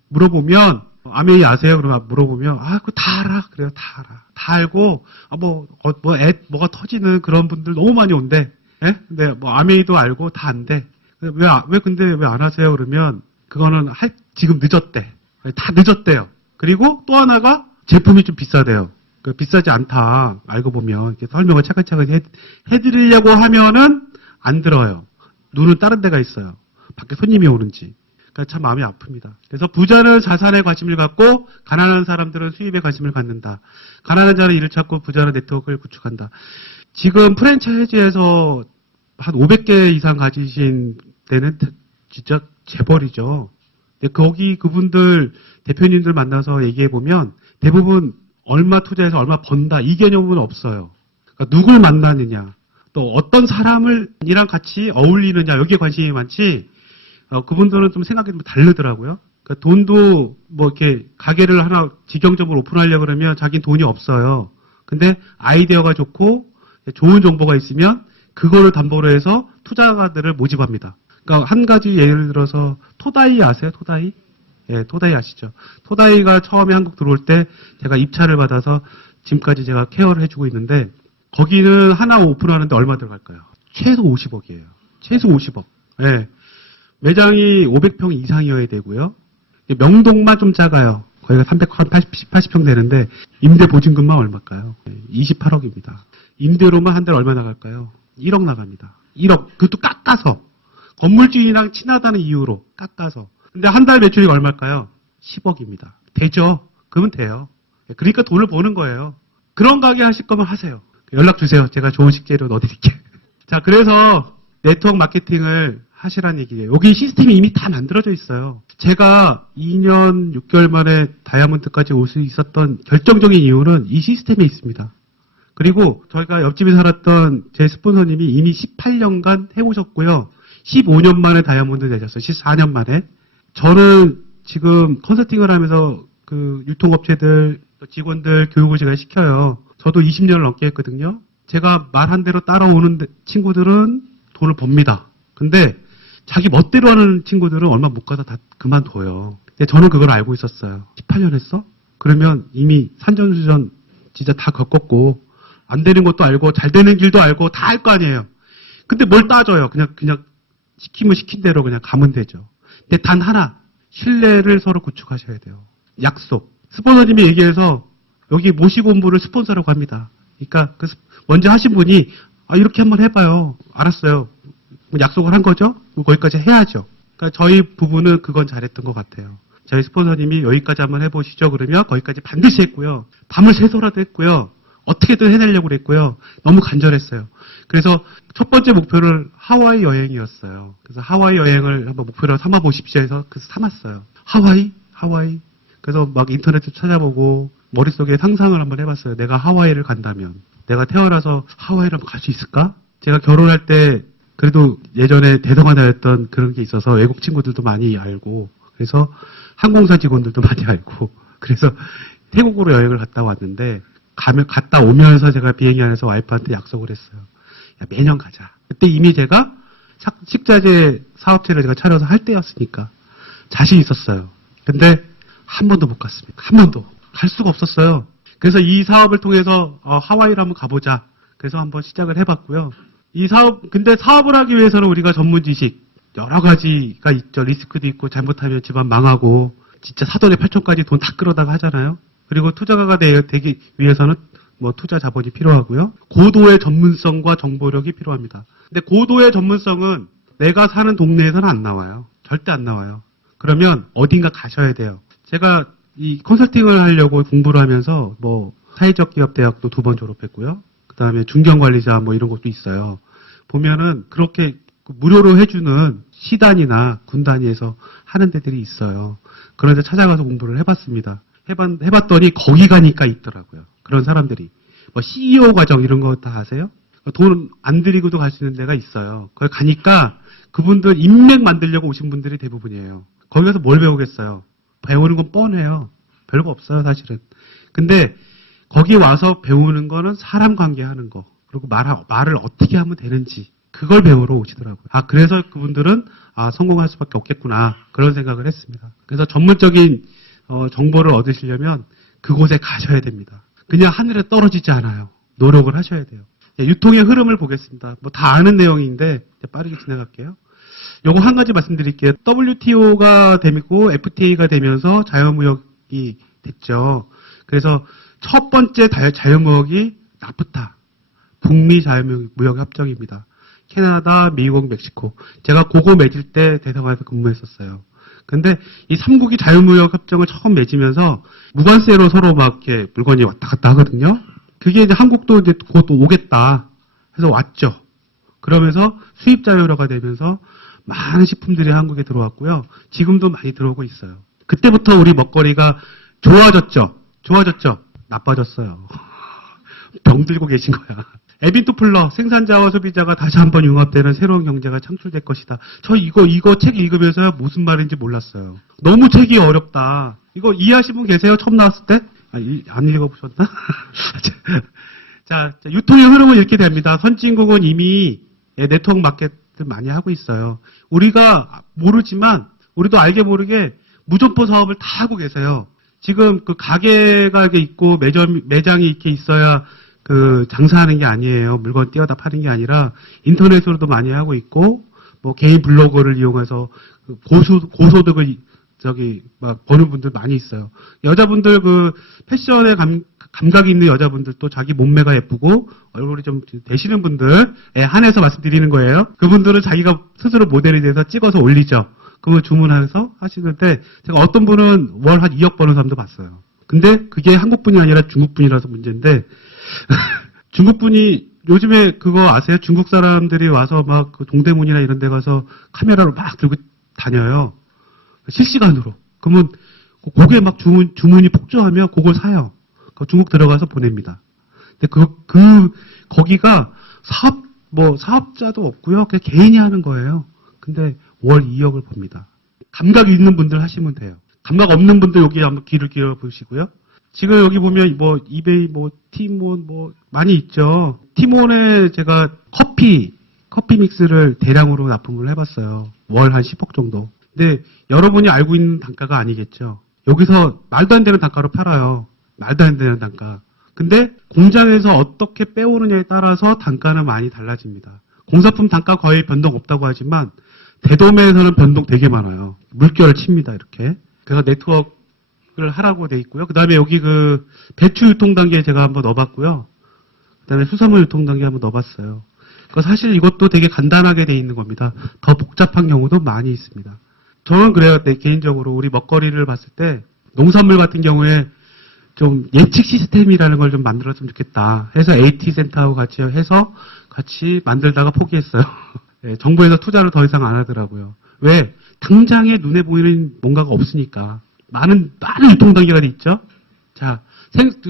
물어보면, 아메이 아세요? 그러면 물어보면, 그거 다 알아. 그래요, 다 알아. 다 알고, 뭐가 터지는 그런 분들 너무 많이 온대. 예? 근데 아메이도 알고 다 안돼. 근데 왜 안 하세요? 그러면, 그거는 지금 늦었대. 다 늦었대요. 그리고 또 하나가 제품이 좀 비싸대요. 비싸지 않다. 알고 보면. 이렇게 설명을 차근차근 해드리려고 하면은 안 들어요. 눈은 다른 데가 있어요. 밖에 손님이 오는지. 그러니까 참 마음이 아픕니다. 그래서 부자는 자산에 관심을 갖고 가난한 사람들은 수입에 관심을 갖는다. 가난한 자는 일을 찾고 부자는 네트워크를 구축한다. 지금 프랜차이즈에서 한 500개 이상 가지신 데는 진짜 재벌이죠. 근데 그분들 대표님들 만나서 얘기해 보면 대부분 얼마 투자해서 얼마 번다 이 개념은 없어요. 그러니까 누굴 만나느냐, 또 어떤 사람이랑 같이 어울리느냐 여기에 관심이 많지. 그분들은 좀 생각이 좀 다르더라고요. 그러니까 돈도 이렇게 가게를 하나 직영점으로 오픈하려고 그러면 자기는 돈이 없어요. 근데 아이디어가 좋고 좋은 정보가 있으면 그거를 담보로 해서 투자가들을 모집합니다. 그러니까 한 가지 예를 들어서 토다이 아세요? 토다이? 예, 토다이 아시죠? 토다이가 처음에 한국 들어올 때 제가 입찰을 받아서 지금까지 제가 케어를 해주고 있는데 거기는 하나 오픈하는데 얼마 들어갈까요? 최소 50억이에요. 최소 50억. 예. 매장이 500평 이상이어야 되고요. 명동만 좀 작아요. 거기가 380평 되는데 임대 보증금만 얼마일까요? 28억입니다. 임대로만 한 달에 얼마 나갈까요? 1억 나갑니다. 1억. 그것도 깎아서. 건물주인이랑 친하다는 이유로 깎아서. 근데 한 달 매출이 얼마일까요? 10억입니다. 되죠? 그러면 돼요. 그러니까 돈을 버는 거예요. 그런 가게 하실 거면 하세요. 연락 주세요. 제가 좋은 식재료 넣어드릴게요. 자, 그래서 네트워크 마케팅을 하시라는 얘기예요. 여기 시스템이 이미 다 만들어져 있어요. 제가 2년 6개월 만에 다이아몬드까지 올 수 있었던 결정적인 이유는 이 시스템에 있습니다. 그리고 저희가 옆집에 살았던 제 스폰서님이 이미 18년간 해오셨고요. 15년 만에 다이아몬드 내셨어요. 14년 만에. 저는 지금 컨설팅을 하면서 그 유통업체들, 직원들 교육을 제가 시켜요. 저도 20년을 넘게 했거든요. 제가 말한 대로 따라오는 친구들은 돈을 법니다. 근데 자기 멋대로 하는 친구들은 얼마 못 가서 다 그만둬요. 근데 저는 그걸 알고 있었어요. 18년 했어? 그러면 이미 산전수전 진짜 다 겪었고 안 되는 것도 알고 잘 되는 길도 알고 다 알 거 아니에요. 근데 뭘 따져요. 그냥 시키면 시킨 대로 그냥 가면 되죠. 근데 단 하나, 신뢰를 서로 구축하셔야 돼요. 약속. 스폰서님이 얘기해서 여기 모시고 온 분을 스폰서라고 합니다. 그러니까 먼저 하신 분이 이렇게 한번 해봐요. 알았어요. 약속을 한 거죠? 거기까지 해야죠. 그러니까 저희 부부는 그건 잘했던 것 같아요. 저희 스폰서님이 여기까지 한번 해보시죠. 그러면 거기까지 반드시 했고요. 밤을 새서라도 했고요. 어떻게든 해내려고 그랬고요. 너무 간절했어요. 그래서 첫 번째 목표를 하와이 여행이었어요. 그래서 하와이 여행을 한번 목표로 삼아보십시오 해서 그래서 삼았어요. 하와이? 그래서 막 인터넷도 찾아보고 머릿속에 상상을 한번 해봤어요. 내가 하와이를 간다면. 내가 태어나서 하와이를 한번 갈 수 있을까? 제가 결혼할 때 그래도 예전에 대성하다였던 그런 게 있어서 외국 친구들도 많이 알고 그래서 항공사 직원들도 많이 알고 그래서 태국으로 여행을 갔다 왔는데 갔다 오면서 제가 비행기 안에서 와이프한테 약속을 했어요. 야, 매년 가자. 그때 이미 제가 식자재 사업체를 제가 차려서 할 때였으니까 자신 있었어요. 근데 한 번도 못 갔습니다. 한 번도. 갈 수가 없었어요. 그래서 이 사업을 통해서 하와이를 한번 가보자. 그래서 한번 시작을 해봤고요. 근데 사업을 하기 위해서는 우리가 전문 지식 여러 가지가 있죠. 리스크도 있고 잘못하면 집안 망하고 진짜 사돈의 8촌까지 돈 다 끌어다가 하잖아요. 그리고 투자가가 되기 위해서는 투자 자본이 필요하고요. 고도의 전문성과 정보력이 필요합니다. 근데 고도의 전문성은 내가 사는 동네에서는 안 나와요. 절대 안 나와요. 그러면 어딘가 가셔야 돼요. 제가 이 컨설팅을 하려고 공부를 하면서 사회적 기업 대학도 2번 졸업했고요. 그 다음에 중견관리자 이런 것도 있어요. 보면은 그렇게 무료로 해주는 시단이나 군단위에서 하는 데들이 있어요. 그런 데 찾아가서 공부를 해봤습니다. 해봤더니 거기 가니까 있더라고요. 그런 사람들이. CEO 과정 이런 거 다 아세요? 돈 안 들이고도 갈 수 있는 데가 있어요. 거기 가니까 그분들 인맥 만들려고 오신 분들이 대부분이에요. 거기 가서 뭘 배우겠어요? 배우는 건 뻔해요. 별거 없어요, 사실은. 근데 거기 와서 배우는 거는 사람 관계하는 거, 그리고 말을 어떻게 하면 되는지, 그걸 배우러 오시더라고요. 그래서 그분들은, 성공할 수밖에 없겠구나. 그런 생각을 했습니다. 그래서 전문적인, 정보를 얻으시려면 그곳에 가셔야 됩니다. 그냥 하늘에 떨어지지 않아요. 노력을 하셔야 돼요. 유통의 흐름을 보겠습니다. 뭐 다 아는 내용인데, 빠르게 지나갈게요. 요거 한 가지 말씀드릴게요. WTO가 되고 FTA가 되면서 자유무역이 됐죠. 그래서 첫 번째 자유무역이 나프타, 북미 자유무역 협정입니다. 캐나다, 미국, 멕시코. 제가 그거 맺을 때 대사관에서 근무했었어요. 근데 이 3국이 자유무역 협정을 처음 맺으면서 무관세로 서로 막 이렇게 물건이 왔다 갔다 하거든요. 그게 이제 한국도 이제 곧 오겠다 해서 왔죠. 그러면서 수입 자유화가 되면서 많은 식품들이 한국에 들어왔고요. 지금도 많이 들어오고 있어요. 그때부터 우리 먹거리가 좋아졌죠. 나빠졌어요. 병들고 계신 거야. 에빈 토플러, 생산자와 소비자가 다시 한번 융합되는 새로운 경제가 창출될 것이다. 저 이거 책 읽으면서 무슨 말인지 몰랐어요. 너무 책이 어렵다. 이거 이해하신 분 계세요? 처음 나왔을 때? 안 읽어보셨나? 자, 유통의 흐름은 이렇게 됩니다. 선진국은 이미 네트워크 마켓을 많이 하고 있어요. 우리가 모르지만, 우리도 알게 모르게 무점포 사업을 다 하고 계세요. 지금 그 가게가 있고 매장이 이렇게 있어야 그 장사하는 게 아니에요. 물건 띄어다 파는 게 아니라 인터넷으로도 많이 하고 있고, 뭐 개인 블로거를 이용해서 고소득을 막 버는 분들 많이 있어요. 여자분들 그 패션에 감각이 있는 여자분들도 자기 몸매가 예쁘고 얼굴이 좀 되시는 분들에 한해서 말씀드리는 거예요. 그분들은 자기가 스스로 모델이 돼서 찍어서 올리죠. 그러면 주문해서 하시는데 제가 어떤 분은 월 한 2억 버는 사람도 봤어요. 근데 그게 한국분이 아니라 중국분이라서 문제인데 중국분이 요즘에 그거 아세요? 중국 사람들이 와서 막 그 동대문이나 이런 데 가서 카메라로 막 들고 다녀요. 실시간으로. 그러면 그게 막 주문이 폭주하면 그걸 사요. 중국 들어가서 보냅니다. 근데 거기가 사업자도 없고요. 그냥 개인이 하는 거예요. 근데 월 2억을 법니다. 감각 있는 분들 하시면 돼요. 감각 없는 분들 여기 한번 귀를 기울여 보시고요. 지금 여기 보면 뭐 이베이, 뭐 티몬, 뭐 많이 있죠. 티몬에 제가 커피 믹스를 대량으로 납품을 해봤어요. 월 한 10억 정도. 근데 여러분이 알고 있는 단가가 아니겠죠. 여기서 말도 안 되는 단가로 팔아요. 말도 안 되는 단가. 근데 공장에서 어떻게 빼오느냐에 따라서 단가는 많이 달라집니다. 공사품 단가 거의 변동 없다고 하지만 대도매에서는 변동 되게 많아요. 물결을 칩니다, 이렇게. 그래서 네트워크를 하라고 돼 있고요. 그 다음에 여기 그 배추 유통 단계에 제가 한번 넣어봤고요. 그 다음에 수산물 유통 단계에 한번 넣어봤어요. 사실 이것도 되게 간단하게 돼 있는 겁니다. 더 복잡한 경우도 많이 있습니다. 저는 그래요. 개인적으로 우리 먹거리를 봤을 때 농산물 같은 경우에 좀 예측 시스템이라는 걸 좀 만들었으면 좋겠다 해서 AT 센터하고 같이 해서 같이 만들다가 포기했어요. 네, 정부에서 투자를 더 이상 안 하더라고요. 왜? 당장에 눈에 보이는 뭔가가 없으니까. 많은 유통 단계가 돼 있죠? 자,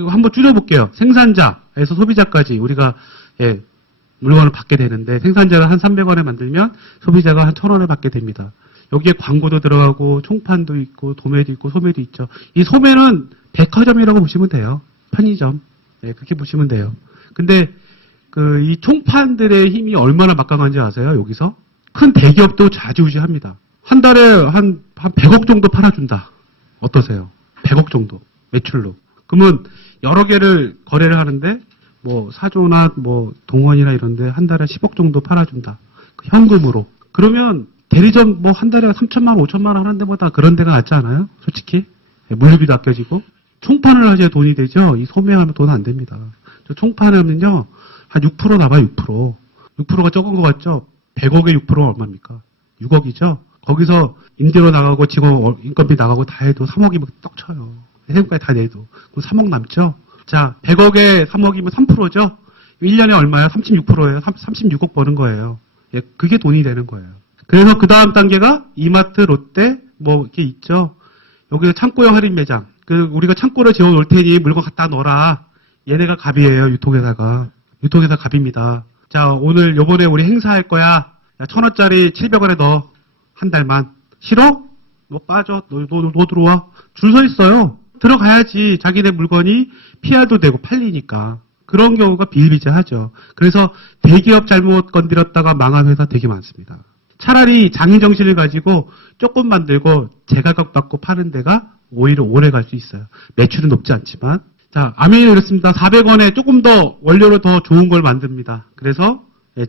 한번 줄여볼게요. 생산자에서 소비자까지 우리가, 물건을 받게 되는데, 생산자가 한 300원에 만들면 소비자가 한 1000원에 받게 됩니다. 여기에 광고도 들어가고, 총판도 있고, 도매도 있고, 소매도 있죠. 이 소매는 백화점이라고 보시면 돼요. 편의점. 네, 그렇게 보시면 돼요. 근데, 이 총판들의 힘이 얼마나 막강한지 아세요? 여기서? 큰 대기업도 좌지우지합니다. 한 달에 한 100억 정도 팔아준다. 어떠세요? 100억 정도. 매출로. 그러면 여러 개를 거래를 하는데, 뭐, 사조나 뭐, 동원이나 이런데 한 달에 10억 정도 팔아준다. 현금으로. 그러면 대리점 뭐 한 달에 3천만 원, 5천만 원 하는 데보다 그런 데가 낫지 않아요? 솔직히. 물류비도 아껴지고. 총판을 하셔야 돈이 되죠? 이 소매하면 돈 안 됩니다. 저 총판하면요, 한 6% 나와요, 6%. 6%가 적은 것 같죠? 100억에 6%가 얼마입니까? 6억이죠? 거기서 임대료 나가고 직원 인건비 나가고 다 해도 3억이면 떡 쳐요. 세금까지 다 내도. 그럼 3억 남죠? 자, 100억에 3억이면 3%죠? 1년에 얼마예요? 36%예요. 36억 버는 거예요. 예, 그게 돈이 되는 거예요. 그래서 그 다음 단계가 이마트, 롯데, 뭐 이렇게 있죠. 여기가 창고형 할인 매장. 우리가 창고를 지어 놓을 테니 물건 갖다 넣어라. 얘네가 갑이에요, 유통회사가. 유통회사 갑입니다. 자, 오늘 요번에 우리 행사할 거야. 1,000원짜리 700원에 넣어. 한 달만. 싫어? 너 빠져. 너 들어와. 줄 서 있어요. 들어가야지 자기네 물건이 PR도 되고 팔리니까. 그런 경우가 비일비재하죠. 그래서 대기업 잘못 건드렸다가 망한 회사 되게 많습니다. 차라리 장인정신을 가지고 조금 만들고 재가격 받고 파는 데가 오히려 오래 갈 수 있어요. 매출은 높지 않지만. 자, 아메이는 이렇습니다. 400원에 조금 더 원료로 더 좋은 걸 만듭니다. 그래서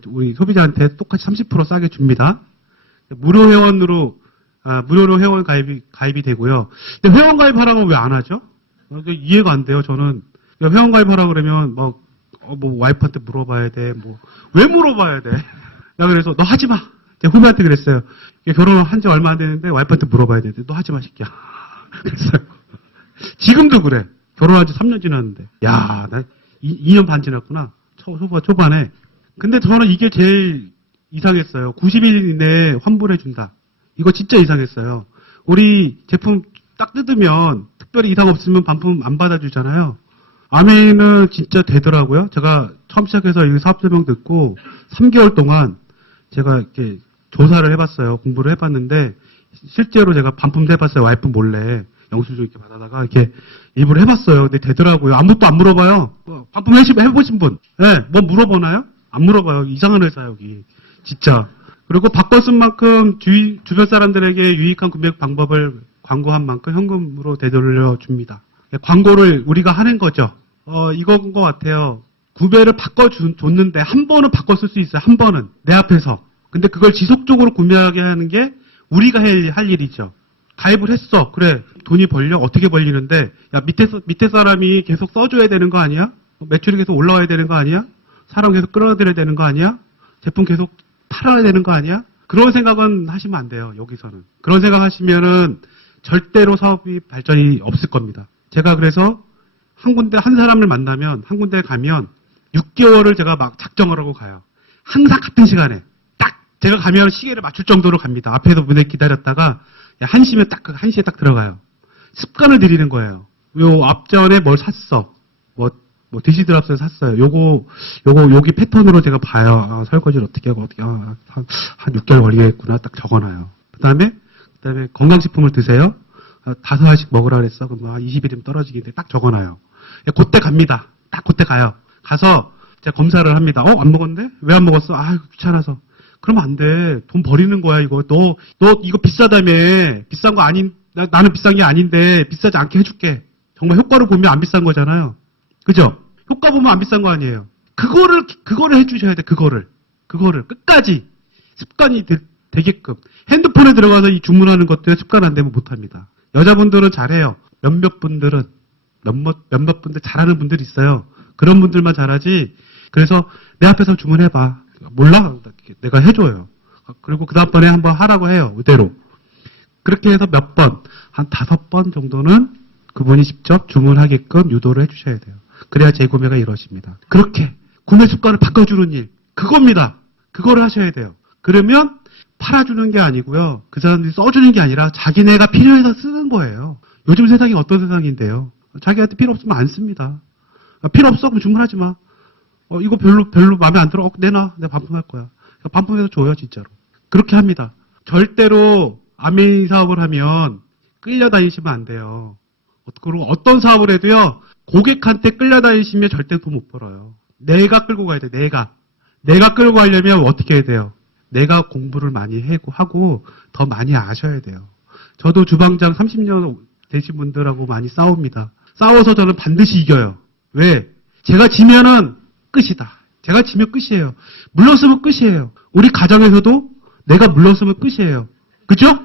우리 소비자한테 똑같이 30% 싸게 줍니다. 무료 회원으로, 무료로 회원 가입이 되고요. 근데 회원 가입하라고 왜 안 하죠? 이해가 안 돼요, 저는. 회원 가입하라 그러면 뭐 와이프한테 물어봐야 돼. 왜 물어봐야 돼? 나 그래서 너 하지 마. 제가 후배한테 그랬어요. 결혼을 한 지 얼마 안 됐는데 와이프한테 물어봐야 되는데 너 하지 마, 새끼야. 그랬어요. 지금도 그래. 결혼한 지 3년 지났는데. 야, 나 2년 반 지났구나. 초반에. 근데 저는 이게 제일 이상했어요. 90일 이내에 환불해 준다. 이거 진짜 이상했어요. 우리 제품 딱 뜯으면 특별히 이상 없으면 반품 안 받아주잖아요. 아메이는 진짜 되더라고요. 제가 처음 시작해서 이 사업 설명 듣고 3개월 동안 제가 이렇게 조사를 해봤어요. 공부를 해봤는데 실제로 제가 반품도 해봤어요. 와이프 몰래 영수증 이렇게 받아다가 이렇게 일부러 해봤어요. 근데 되더라고요. 아무것도 안 물어봐요. 반품 해보신 분, 네, 뭐 물어보나요? 안 물어봐요. 이상한 회사 여기 진짜. 그리고 바꿔 쓴 만큼 주변 사람들에게 유익한 구매 방법을 광고한 만큼 현금으로 되돌려 줍니다. 광고를 우리가 하는 거죠. 이건 것 같아요. 구매를 바꿔줬는데 한 번은 바꿔 쓸 수 있어요. 한 번은 내 앞에서. 근데 그걸 지속적으로 구매하게 하는 게 우리가 할 일이죠. 가입을 했어. 그래. 돈이 벌려? 어떻게 벌리는데? 야, 밑에 사람이 계속 써줘야 되는 거 아니야? 매출이 계속 올라와야 되는 거 아니야? 사람 계속 끌어들여야 되는 거 아니야? 제품 계속 팔아야 되는 거 아니야? 그런 생각은 하시면 안 돼요. 여기서는. 그런 생각 하시면은 절대로 사업이 발전이 없을 겁니다. 제가 그래서 한 사람을 만나면, 한 군데 가면 6개월을 제가 막 작정을 하고 가요. 항상 같은 시간에. 딱, 제가 가면 시계를 맞출 정도로 갑니다. 앞에서 문에 기다렸다가, 1시면 딱, 1시에 딱 들어가요. 습관을 들이는 거예요. 요 앞전에 뭘 샀어. 디시드랍스를 샀어요. 여기 패턴으로 제가 봐요. 설거지를 어떻게 하고, 한 6개월 걸리겠구나. 딱 적어놔요. 그 다음에 건강식품을 드세요. 5알씩 먹으라 그랬어. 그럼 20일이면 떨어지겠는데 딱 적어놔요. 그때 갑니다. 딱 그때 가요. 가서 제가 검사를 합니다. 안 먹었는데? 왜 안 먹었어? 귀찮아서. 그러면 안 돼. 돈 버리는 거야, 이거. 너 이거 비싸다며. 비싼 거 나는 비싼 게 아닌데 비싸지 않게 해줄게. 정말 효과를 보면 안 비싼 거잖아요. 그죠? 효과 보면 안 비싼 거 아니에요. 그거를 해주셔야 돼, 그거를 끝까지. 습관이 되게끔. 핸드폰에 들어가서 이 주문하는 것들에 습관 안 되면 못 합니다. 여자분들은 잘해요. 몇몇 분들 잘하는 분들이 있어요. 그런 분들만 잘하지. 그래서 내 앞에서 주문해봐. 몰라? 내가 해줘요. 그리고 그 다음번에 한번 하라고 해요. 그대로. 그렇게 해서 몇 번, 한 5번 정도는 그분이 직접 주문하게끔 유도를 해주셔야 돼요. 그래야 재구매가 이루어집니다. 그렇게 구매 습관을 바꿔주는 일, 그겁니다. 그거를 하셔야 돼요. 그러면 팔아주는 게 아니고요. 그 사람들이 써주는 게 아니라 자기네가 필요해서 쓰는 거예요. 요즘 세상이 어떤 세상인데요. 자기한테 필요 없으면 안 씁니다. 필요 없어? 그럼 주문하지 마. 이거 별로 마음에 안 들어? 내놔. 내가 반품할 거야. 반품해서 줘요, 진짜로. 그렇게 합니다. 절대로 아메이 사업을 하면 끌려다니시면 안 돼요. 그리고 어떤 사업을 해도요, 고객한테 끌려다니시면 절대 돈 못 벌어요. 내가 끌고 가야 돼, 내가 끌고 가려면 어떻게 해야 돼요? 내가 공부를 많이 하고 더 많이 아셔야 돼요. 저도 주방장 30년 되신 분들하고 많이 싸웁니다. 싸워서 저는 반드시 이겨요. 왜? 제가 지면은 끝이다. 제가 지면 끝이에요. 물러서면 끝이에요. 우리 가정에서도 내가 물러서면 끝이에요. 그죠?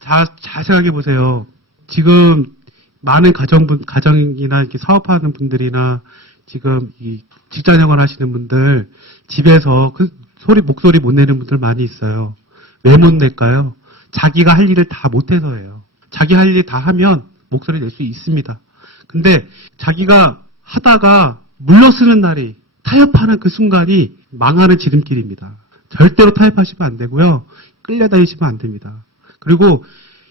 잘 생각해 보세요. 지금 많은 가정이나 이렇게 사업하는 분들이나 지금 이 직장 생활 하시는 분들 집에서 목소리 못 내는 분들 많이 있어요. 왜 못 낼까요? 자기가 할 일을 다 못해서예요. 자기 할 일 다 하면 목소리 낼 수 있습니다. 근데 자기가 하다가 물러서는 날이, 타협하는 그 순간이 망하는 지름길입니다. 절대로 타협하시면 안 되고요. 끌려다니시면 안 됩니다. 그리고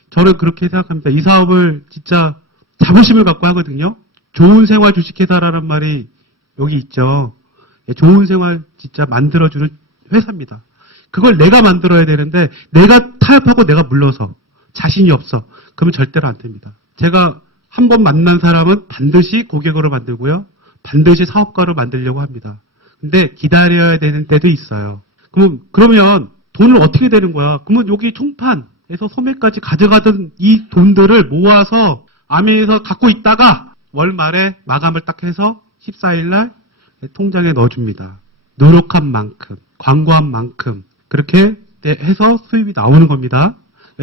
저는 그렇게 생각합니다. 이 사업을 진짜 자부심을 갖고 하거든요. 좋은 생활 주식회사라는 말이 여기 있죠. 좋은 생활 진짜 만들어주는 회사입니다. 그걸 내가 만들어야 되는데 내가 타협하고 내가 물러서 자신이 없어. 그러면 절대로 안 됩니다. 제가 한 번 만난 사람은 반드시 고객으로 만들고요. 반드시 사업가로 만들려고 합니다. 근데 기다려야 되는 때도 있어요. 그러면 돈을 어떻게 되는 거야? 그러면 여기 총판에서 소매까지 가져가던 이 돈들을 모아서 아메이에서 갖고 있다가 월 말에 마감을 딱 해서 14일 날 통장에 넣어줍니다. 노력한 만큼, 광고한 만큼 그렇게 해서 수입이 나오는 겁니다.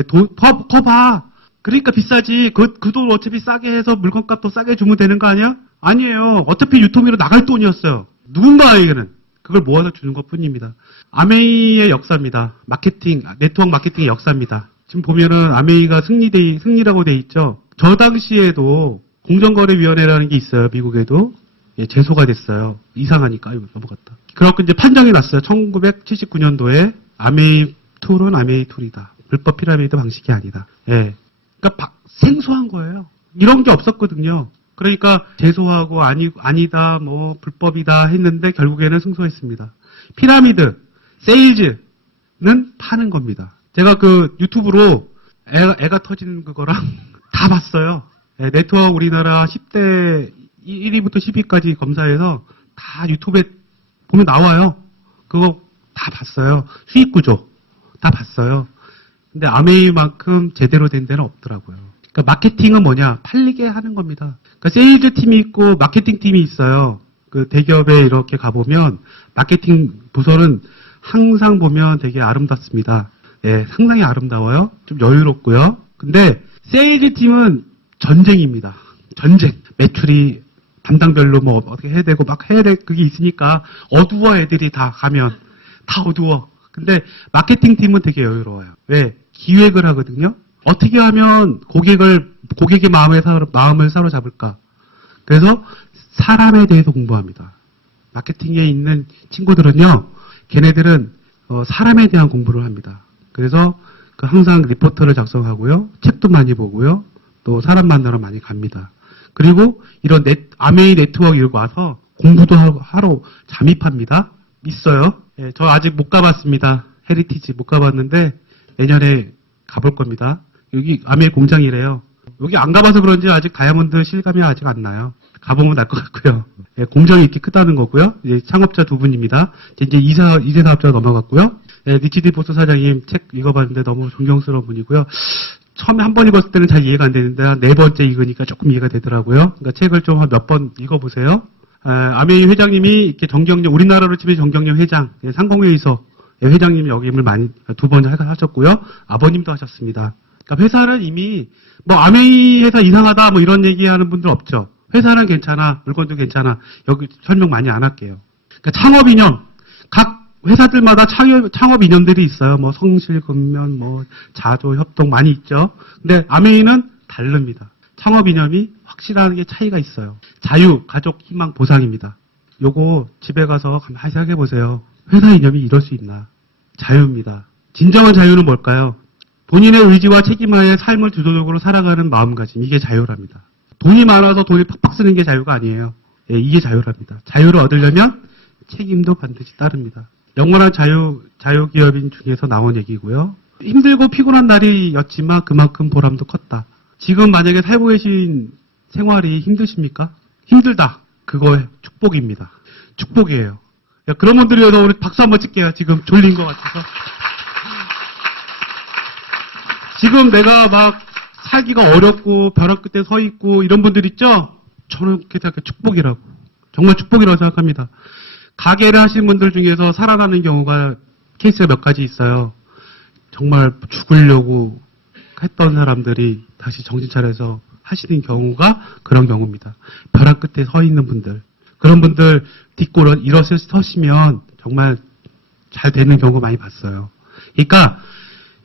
더 봐. 그러니까 비싸지. 그 돈 어차피 싸게 해서 물건값 더 싸게 주면 되는 거 아니야? 아니에요. 어차피 유통비로 나갈 돈이었어요. 누군가에게는 그걸 모아서 주는 것 뿐입니다. 아메이의 역사입니다. 마케팅, 네트워크 마케팅의 역사입니다. 지금 보면은 아메이가 승리라고 돼 있죠. 저 당시에도 공정거래위원회라는 게 있어요. 미국에도. 예, 제소가 됐어요. 이상하니까. 아이고, 넘어갔다. 그래갖고 이제 판정이 났어요. 1979년도에 아메이 툴은 아메이 툴이다. 불법 피라미드 방식이 아니다. 예. 그러니까 생소한 거예요. 이런 게 없었거든요. 그러니까 제소하고 아니다, 뭐 불법이다 했는데 결국에는 승소했습니다. 피라미드, 세일즈는 파는 겁니다. 제가 그 유튜브로 애가 터지는 그거랑 다 봤어요. 예, 네트워크 우리나라 10대 1위부터 10위까지 검사해서 다 유튜브에 보면 나와요. 그거 다 봤어요. 수익 구조 다 봤어요. 근데 아메이만큼 제대로 된 데는 없더라고요. 그러니까 마케팅은 뭐냐? 팔리게 하는 겁니다. 그러니까 세일즈 팀이 있고 마케팅 팀이 있어요. 그 대기업에 이렇게 가보면 마케팅 부서는 항상 보면 되게 아름답습니다. 예, 상당히 아름다워요. 좀 여유롭고요. 근데 세일즈 팀은 전쟁입니다. 전쟁. 매출이 담당별로 뭐 어떻게 해야 되고 막 해야 될 그게 있으니까 어두워 애들이 다 가면 다 어두워. 근데 마케팅 팀은 되게 여유로워요. 왜? 기획을 하거든요. 어떻게 하면 고객의 마음을 사로잡을까? 그래서 사람에 대해서 공부합니다. 마케팅에 있는 친구들은요, 걔네들은 사람에 대한 공부를 합니다. 그래서 항상 리포트를 작성하고요, 책도 많이 보고요, 또 사람 만나러 많이 갑니다. 그리고 이런 아메이 네트워크 여기 와서 공부도 하러 잠입합니다. 있어요. 예, 저 아직 못 가봤습니다. 헤리티지 못 가봤는데 내년에 가볼 겁니다. 여기 아메이 공장이래요. 여기 안 가봐서 그런지 아직 다이아몬드 실감이 아직 안 나요. 가보면 날 것 같고요. 예, 공장이 이렇게 크다는 거고요. 이제 창업자 두 분입니다. 이제 이세 사업자 넘어갔고요. 예, 니치디 보스 사장님 책 읽어봤는데 너무 존경스러운 분이고요. 처음에 한 번 읽었을 때는 잘 이해가 안 되는데 네 번째 읽으니까 조금 이해가 되더라고요. 그러니까 책을 좀 한 몇 번 읽어보세요. 아메이 회장님이 이렇게 우리나라로 치면 정경련 회장, 상공회의소 회장님이 역임을 많이 두 번 하셨고요. 아버님도 하셨습니다. 그러니까 회사는 이미 뭐 아메이 회사 이상하다 뭐 이런 얘기하는 분들 없죠. 회사는 괜찮아, 물건도 괜찮아. 여기 설명 많이 안 할게요. 그러니까 창업 이념, 각 회사들마다 창업 이념들이 있어요. 뭐 성실, 근면, 뭐 자조, 협동 많이 있죠. 근데 아메이는 다릅니다. 창업 이념이 확실한 게 차이가 있어요. 자유, 가족, 희망, 보상입니다. 요거 집에 가서 가만히 생각해 보세요. 회사 이념이 이럴 수 있나? 자유입니다. 진정한 자유는 뭘까요? 본인의 의지와 책임하에 삶을 주도적으로 살아가는 마음가짐. 이게 자유랍니다. 돈이 많아서 돈을 팍팍 쓰는 게 자유가 아니에요. 예, 이게 자유랍니다. 자유를 얻으려면 책임도 반드시 따릅니다. 영원한 자유기업인 중에서 나온 얘기고요. 힘들고 피곤한 날이었지만 그만큼 보람도 컸다. 지금 만약에 살고 계신 생활이 힘드십니까? 힘들다. 그거 축복입니다. 축복이에요. 그런 분들이 위해서 우리 박수 한번 칠게요. 지금 졸린 것 같아서. 지금 내가 막 살기가 어렵고 벼락 끝에 서 있고 이런 분들 있죠? 저는 그렇게 생각해요. 축복이라고. 정말 축복이라고 생각합니다. 가게를 하시는 분들 중에서 살아나는 경우가 케이스가 몇 가지 있어요. 정말 죽으려고 했던 사람들이 다시 정신 차려서 하시는 경우가 그런 경우입니다. 벼락 끝에 서 있는 분들. 그런 분들 딛고 일어서시면 정말 잘 되는 경우 많이 봤어요. 그러니까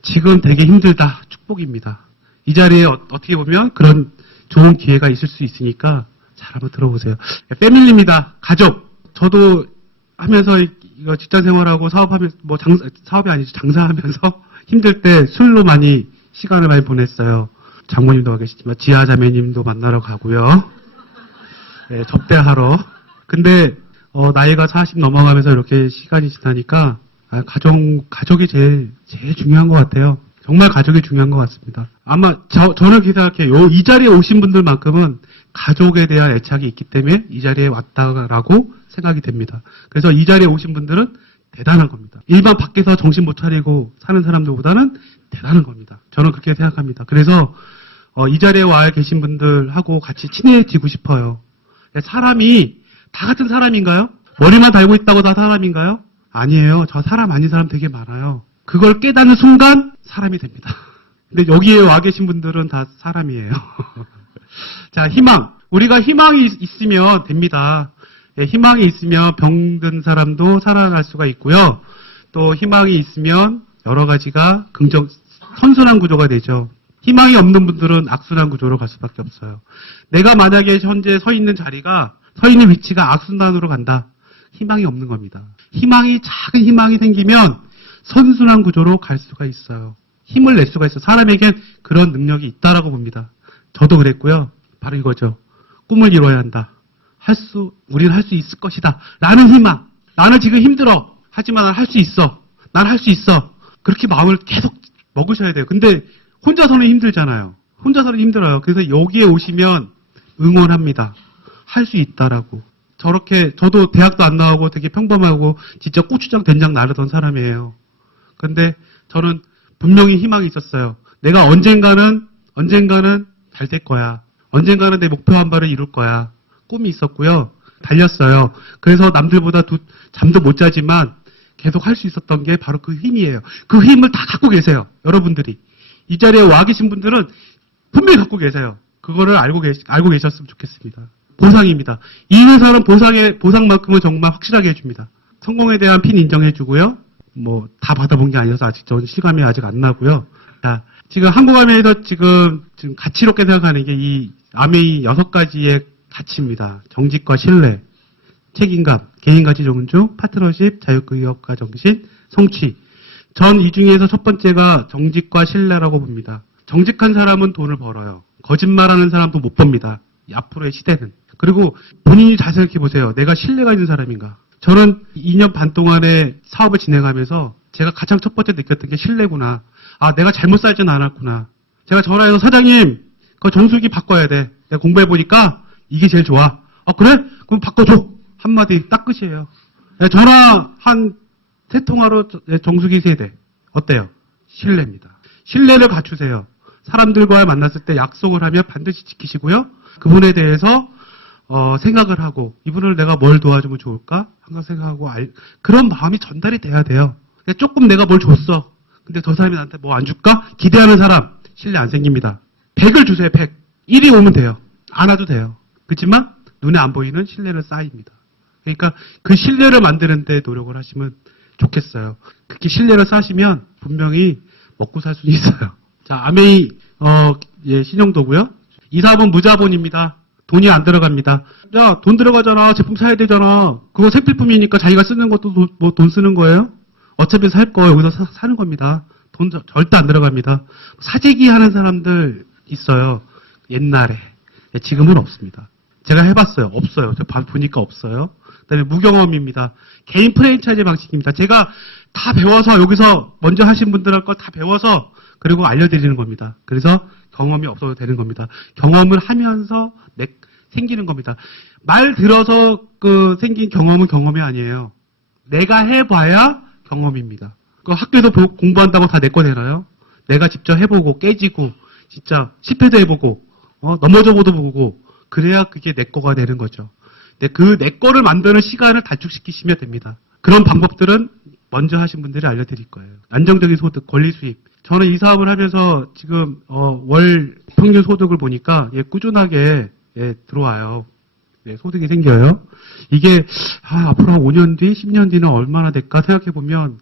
지금 되게 힘들다. 축복입니다. 이 자리에 어떻게 보면 그런 좋은 기회가 있을 수 있으니까 잘 한번 들어보세요. 패밀리입니다. 가족. 저도 하면서 이거 직장 생활하고 사업하면서 사업이 아니죠. 장사하면서 힘들 때 술로 많이 시간을 많이 보냈어요. 장모님도 와 계시지만 지아 자매님도 만나러 가고요. 네, 접대하러. 근데 나이가 40 넘어가면서 이렇게 시간이 지나니까 가족이 제일 중요한 것 같아요. 정말 가족이 중요한 것 같습니다. 아마 저는 그렇게 생각해요. 이 자리에 오신 분들만큼은 가족에 대한 애착이 있기 때문에 이 자리에 왔다라고 생각이 됩니다. 그래서 이 자리에 오신 분들은 대단한 겁니다. 일반 밖에서 정신 못 차리고 사는 사람들보다는 대단한 겁니다. 저는 그렇게 생각합니다. 그래서 이 자리에 와 계신 분들하고 같이 친해지고 싶어요. 사람이 다 같은 사람인가요? 머리만 달고 있다고 다 사람인가요? 아니에요. 저 사람 아닌 사람 되게 많아요. 그걸 깨닫는 순간 사람이 됩니다. 근데 여기에 와 계신 분들은 다 사람이에요. 자, 희망. 우리가 희망이 있으면 됩니다. 희망이 있으면 병든 사람도 살아날 수가 있고요. 또 희망이 있으면 여러 가지가 선순환 구조가 되죠. 희망이 없는 분들은 악순환 구조로 갈 수밖에 없어요. 내가 만약에 현재 서 있는 위치가 악순환으로 간다. 희망이 없는 겁니다. 작은 희망이 생기면 선순환 구조로 갈 수가 있어요. 힘을 낼 수가 있어요. 사람에겐 그런 능력이 있다라고 봅니다. 저도 그랬고요. 바로 이거죠. 꿈을 이뤄야 한다. 우리는 할 수 있을 것이다. 라는 희망. 나는 지금 힘들어. 하지만 난 할 수 있어. 난 할 수 있어. 그렇게 마음을 계속 먹으셔야 돼요. 근데 혼자서는 힘들잖아요. 혼자서는 힘들어요. 그래서 여기에 오시면 응원합니다. 할 수 있다라고. 저도 대학도 안 나오고 되게 평범하고 진짜 고추장 된장 나르던 사람이에요. 근데 저는 분명히 희망이 있었어요. 내가 언젠가는 잘 될 거야. 언젠가는 내 목표 한 발을 이룰 거야. 꿈이 있었고요. 달렸어요. 그래서 남들보다 잠도 못 자지만 계속 할 수 있었던 게 바로 그 힘이에요. 그 힘을 다 갖고 계세요. 여러분들이. 이 자리에 와 계신 분들은 분명히 갖고 계세요. 그거를 알고 계셨으면 좋겠습니다. 보상입니다. 이 회사는 보상만큼은 정말 확실하게 해줍니다. 성공에 대한 핀 인정해주고요. 다 받아본 게 아니어서 아직 전 실감이 아직 안 나고요. 자, 지금 한국아메이에서 지금 가치롭게 생각하는 게 이 아메이 6가지의 가치입니다. 정직과 신뢰, 책임감, 개인가치 존중, 파트너십, 자유의욕과 정신, 성취. 전 이 중에서 첫 번째가 정직과 신뢰라고 봅니다. 정직한 사람은 돈을 벌어요. 거짓말하는 사람도 못 법니다. 앞으로의 시대는. 그리고 본인이 잘 생각해 보세요. 내가 신뢰가 있는 사람인가? 저는 2년 반 동안의 사업을 진행하면서 제가 가장 첫 번째 느꼈던 게 신뢰구나. 아, 내가 잘못 살진 않았구나. 제가 전화해서 사장님, 그 정수기 바꿔야 돼. 내가 공부해보니까 이게 제일 좋아. 그래? 그럼 바꿔줘. 한마디 딱 끝이에요. 전화 한 3통화로 정수기 세대. 어때요? 신뢰입니다. 신뢰를 갖추세요. 사람들과 만났을 때 약속을 하면 반드시 지키시고요. 그분에 대해서 생각을 하고 이분을 내가 뭘 도와주면 좋을까? 항상 생각하고 그런 마음이 전달이 돼야 돼요. 조금 내가 뭘 줬어. 근데 저 사람이 나한테 뭐 안 줄까? 기대하는 사람 신뢰 안 생깁니다. 100을 주세요. 100. 1이 오면 돼요. 안 와도 돼요. 그렇지만 눈에 안 보이는 신뢰는 쌓입니다. 그러니까 그 신뢰를 만드는 데 노력을 하시면 좋겠어요. 그렇게 신뢰를 쌓으시면 분명히 먹고 살 수 있어요. 자, 아메이 신용도고요. 이 사업은 무자본입니다. 돈이 안 들어갑니다. 야, 돈 들어가잖아. 제품 사야 되잖아. 그거 생필품이니까 자기가 쓰는 것도 돈 쓰는 거예요? 어차피 살 거 여기서 사는 겁니다. 돈 절대 안 들어갑니다. 사재기 하는 사람들 있어요. 옛날에. 지금은 없습니다. 제가 해봤어요. 없어요. 제가 보니까 없어요. 그다음에 무경험입니다. 개인 프랜차이즈 방식입니다. 제가 다 배워서 여기서 먼저 하신 분들 거 다 배워서 그리고 알려드리는 겁니다. 그래서 경험이 없어도 되는 겁니다. 경험을 하면서 생기는 겁니다. 말 들어서 생긴 경험은 경험이 아니에요. 내가 해봐야 경험입니다. 학교에서 공부한다고 다 내 거 되나요? 내가 직접 해보고 깨지고 진짜 실패도 해보고 넘어져보도 보고 그래야 그게 내 거가 되는 거죠. 그 내 거를 만드는 시간을 단축시키시면 됩니다. 그런 방법들은 먼저 하신 분들이 알려드릴 거예요. 안정적인 소득, 권리 수입. 저는 이 사업을 하면서 지금 월 평균 소득을 보니까 꾸준하게 들어와요. 소득이 생겨요. 이게 앞으로 5년 뒤, 10년 뒤는 얼마나 될까 생각해 보면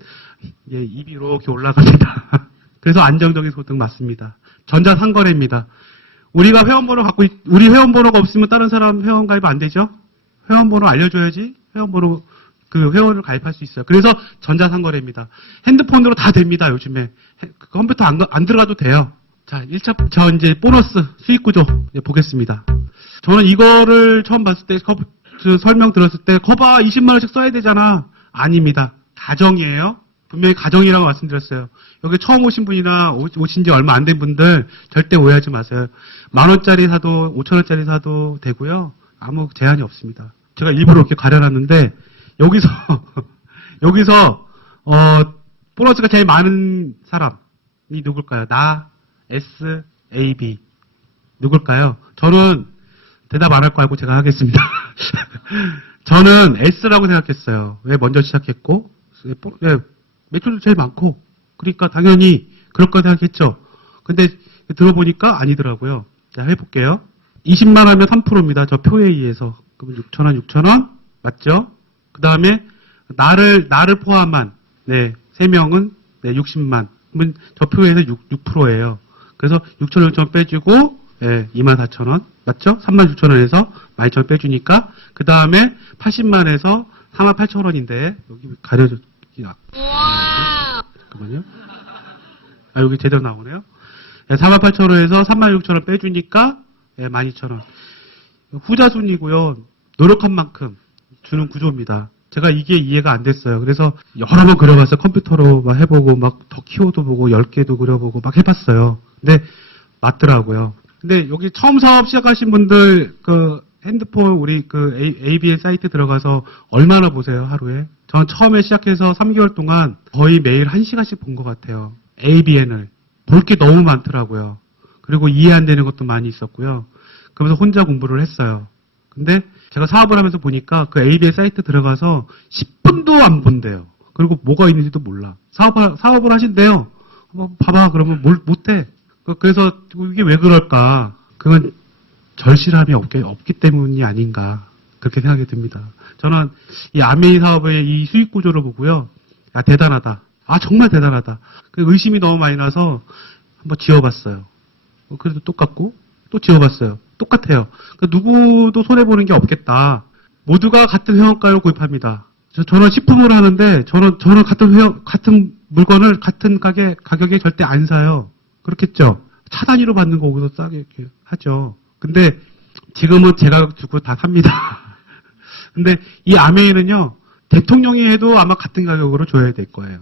입이 이렇게 올라갑니다. 그래서 안정적인 소득 맞습니다. 전자상거래입니다. 우리가 우리 회원번호가 없으면 다른 사람 회원 가입 안 되죠? 회원번호 알려줘야지 회원번호 회원을 가입할 수 있어요. 그래서 전자상거래입니다. 핸드폰으로 다 됩니다. 요즘에 컴퓨터 안 들어가도 돼요. 자, 1차 저 이제 보너스 수익 구조 보겠습니다. 저는 이거를 처음 봤을 때 설명 들었을 때 거봐 20만 원씩 써야 되잖아. 아닙니다. 가정이에요. 분명히 가정이라고 말씀드렸어요. 여기 처음 오신 분이나 오신 지 얼마 안 된 분들 절대 오해하지 마세요. 10,000원짜리 사도 5,000원짜리 사도 되고요. 아무 제한이 없습니다. 제가 일부러 이렇게 가려놨는데 여기서 보너스가 제일 많은 사람이 누굴까요? 나, S, A, B. 누굴까요? 저는 대답 안 할 거 알고 제가 하겠습니다. 저는 S라고 생각했어요. 왜 먼저 시작했고, 왜 매출도 제일 많고, 그러니까 당연히 그럴 거 생각했죠. 근데 들어보니까 아니더라고요. 자, 해볼게요. 20만 하면 3%입니다. 저 표에 의해서. 그럼 6,000원, 맞죠? 그 다음에 나를 포함한, 네, 3명은, 네, 60만. 그러면 저 표에서 6%예요. 그래서 6,000원 빼주고, 네, 24,000원. 맞죠? 36,000원에서 12,000원 빼주니까, 그 다음에 80만에서 48,000원인데, 여기 가려져, 잠깐만요. 아, 여기 제대로 나오네요. 네, 48,000원에서 36,000원 빼주니까, 네, 12,000원. 후자순이고요. 노력한 만큼 주는 구조입니다. 제가 이게 이해가 안 됐어요. 그래서 여러 번 그려봤어요. 컴퓨터로 막 해보고, 막 더 키워도 보고, 10개도 그려보고, 막 해봤어요. 근데 맞더라고요. 근데 여기 처음 사업 시작하신 분들, 핸드폰, 우리 ABN 사이트 들어가서 얼마나 보세요, 하루에? 전 처음에 시작해서 3개월 동안 거의 매일 1시간씩 본 것 같아요. ABN을. 볼 게 너무 많더라고요. 그리고 이해 안 되는 것도 많이 있었고요. 그러면서 혼자 공부를 했어요. 근데 제가 사업을 하면서 보니까 그 ABN 사이트 들어가서 10분도 안 본대요. 그리고 뭐가 있는지도 몰라. 사업을 하신대요. 봐봐. 그러면 못해. 그래서 이게 왜 그럴까? 그건 절실함이 없기 때문이 아닌가. 그렇게 생각이 듭니다. 저는 이 아메이 사업의 이 수익 구조를 보고요. 야, 대단하다. 아, 정말 대단하다. 의심이 너무 많이 나서 한번 지어봤어요. 그래도 똑같고, 또 지어봤어요. 똑같아요. 누구도 손해보는 게 없겠다. 모두가 같은 회원가를 구입합니다. 저는 식품을 하는데, 저는 같은 물건을 같은 가격에 절대 안 사요. 그렇겠죠? 차 단위로 받는 거보다 싸게 이렇게 하죠. 근데 지금은 제 가격 주고 다 삽니다. 근데 이 아메이는요, 대통령이 해도 아마 같은 가격으로 줘야 될 거예요.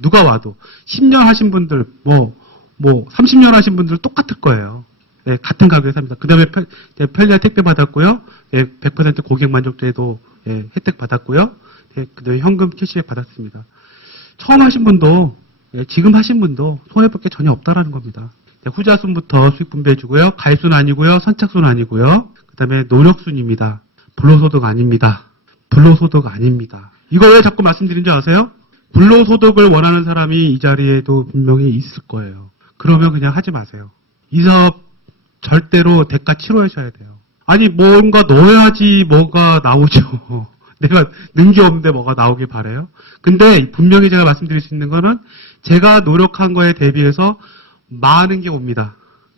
누가 와도. 10년 하신 분들, 30년 하신 분들 똑같을 거예요. 네, 같은 가격에 삽니다. 그 다음에 편리한 택배 받았고요. 네, 100% 고객 만족도에도 혜택 받았고요. 네, 그 다음에 현금 캐시백 받았습니다. 처음 하신 분도, 지금 하신 분도 손해볼 게 전혀 없다라는 겁니다. 네, 후자순부터 수익 분배해주고요. 가입순 아니고요. 선착순 아니고요. 그 다음에 노력순입니다. 불로소득 아닙니다. 불로소득 아닙니다. 이거 왜 자꾸 말씀드린지 아세요? 불로소득을 원하는 사람이 이 자리에도 분명히 있을 거예요. 그러면 그냥 하지 마세요. 이 사업 절대로 대가 치러야셔야 돼요. 아니, 뭔가 넣어야지 뭐가 나오죠. 내가 는 게 없는데 뭐가 나오길 바래요. 근데 분명히 제가 말씀드릴 수 있는 거는 제가 노력한 거에 대비해서 많은 게 옵니다.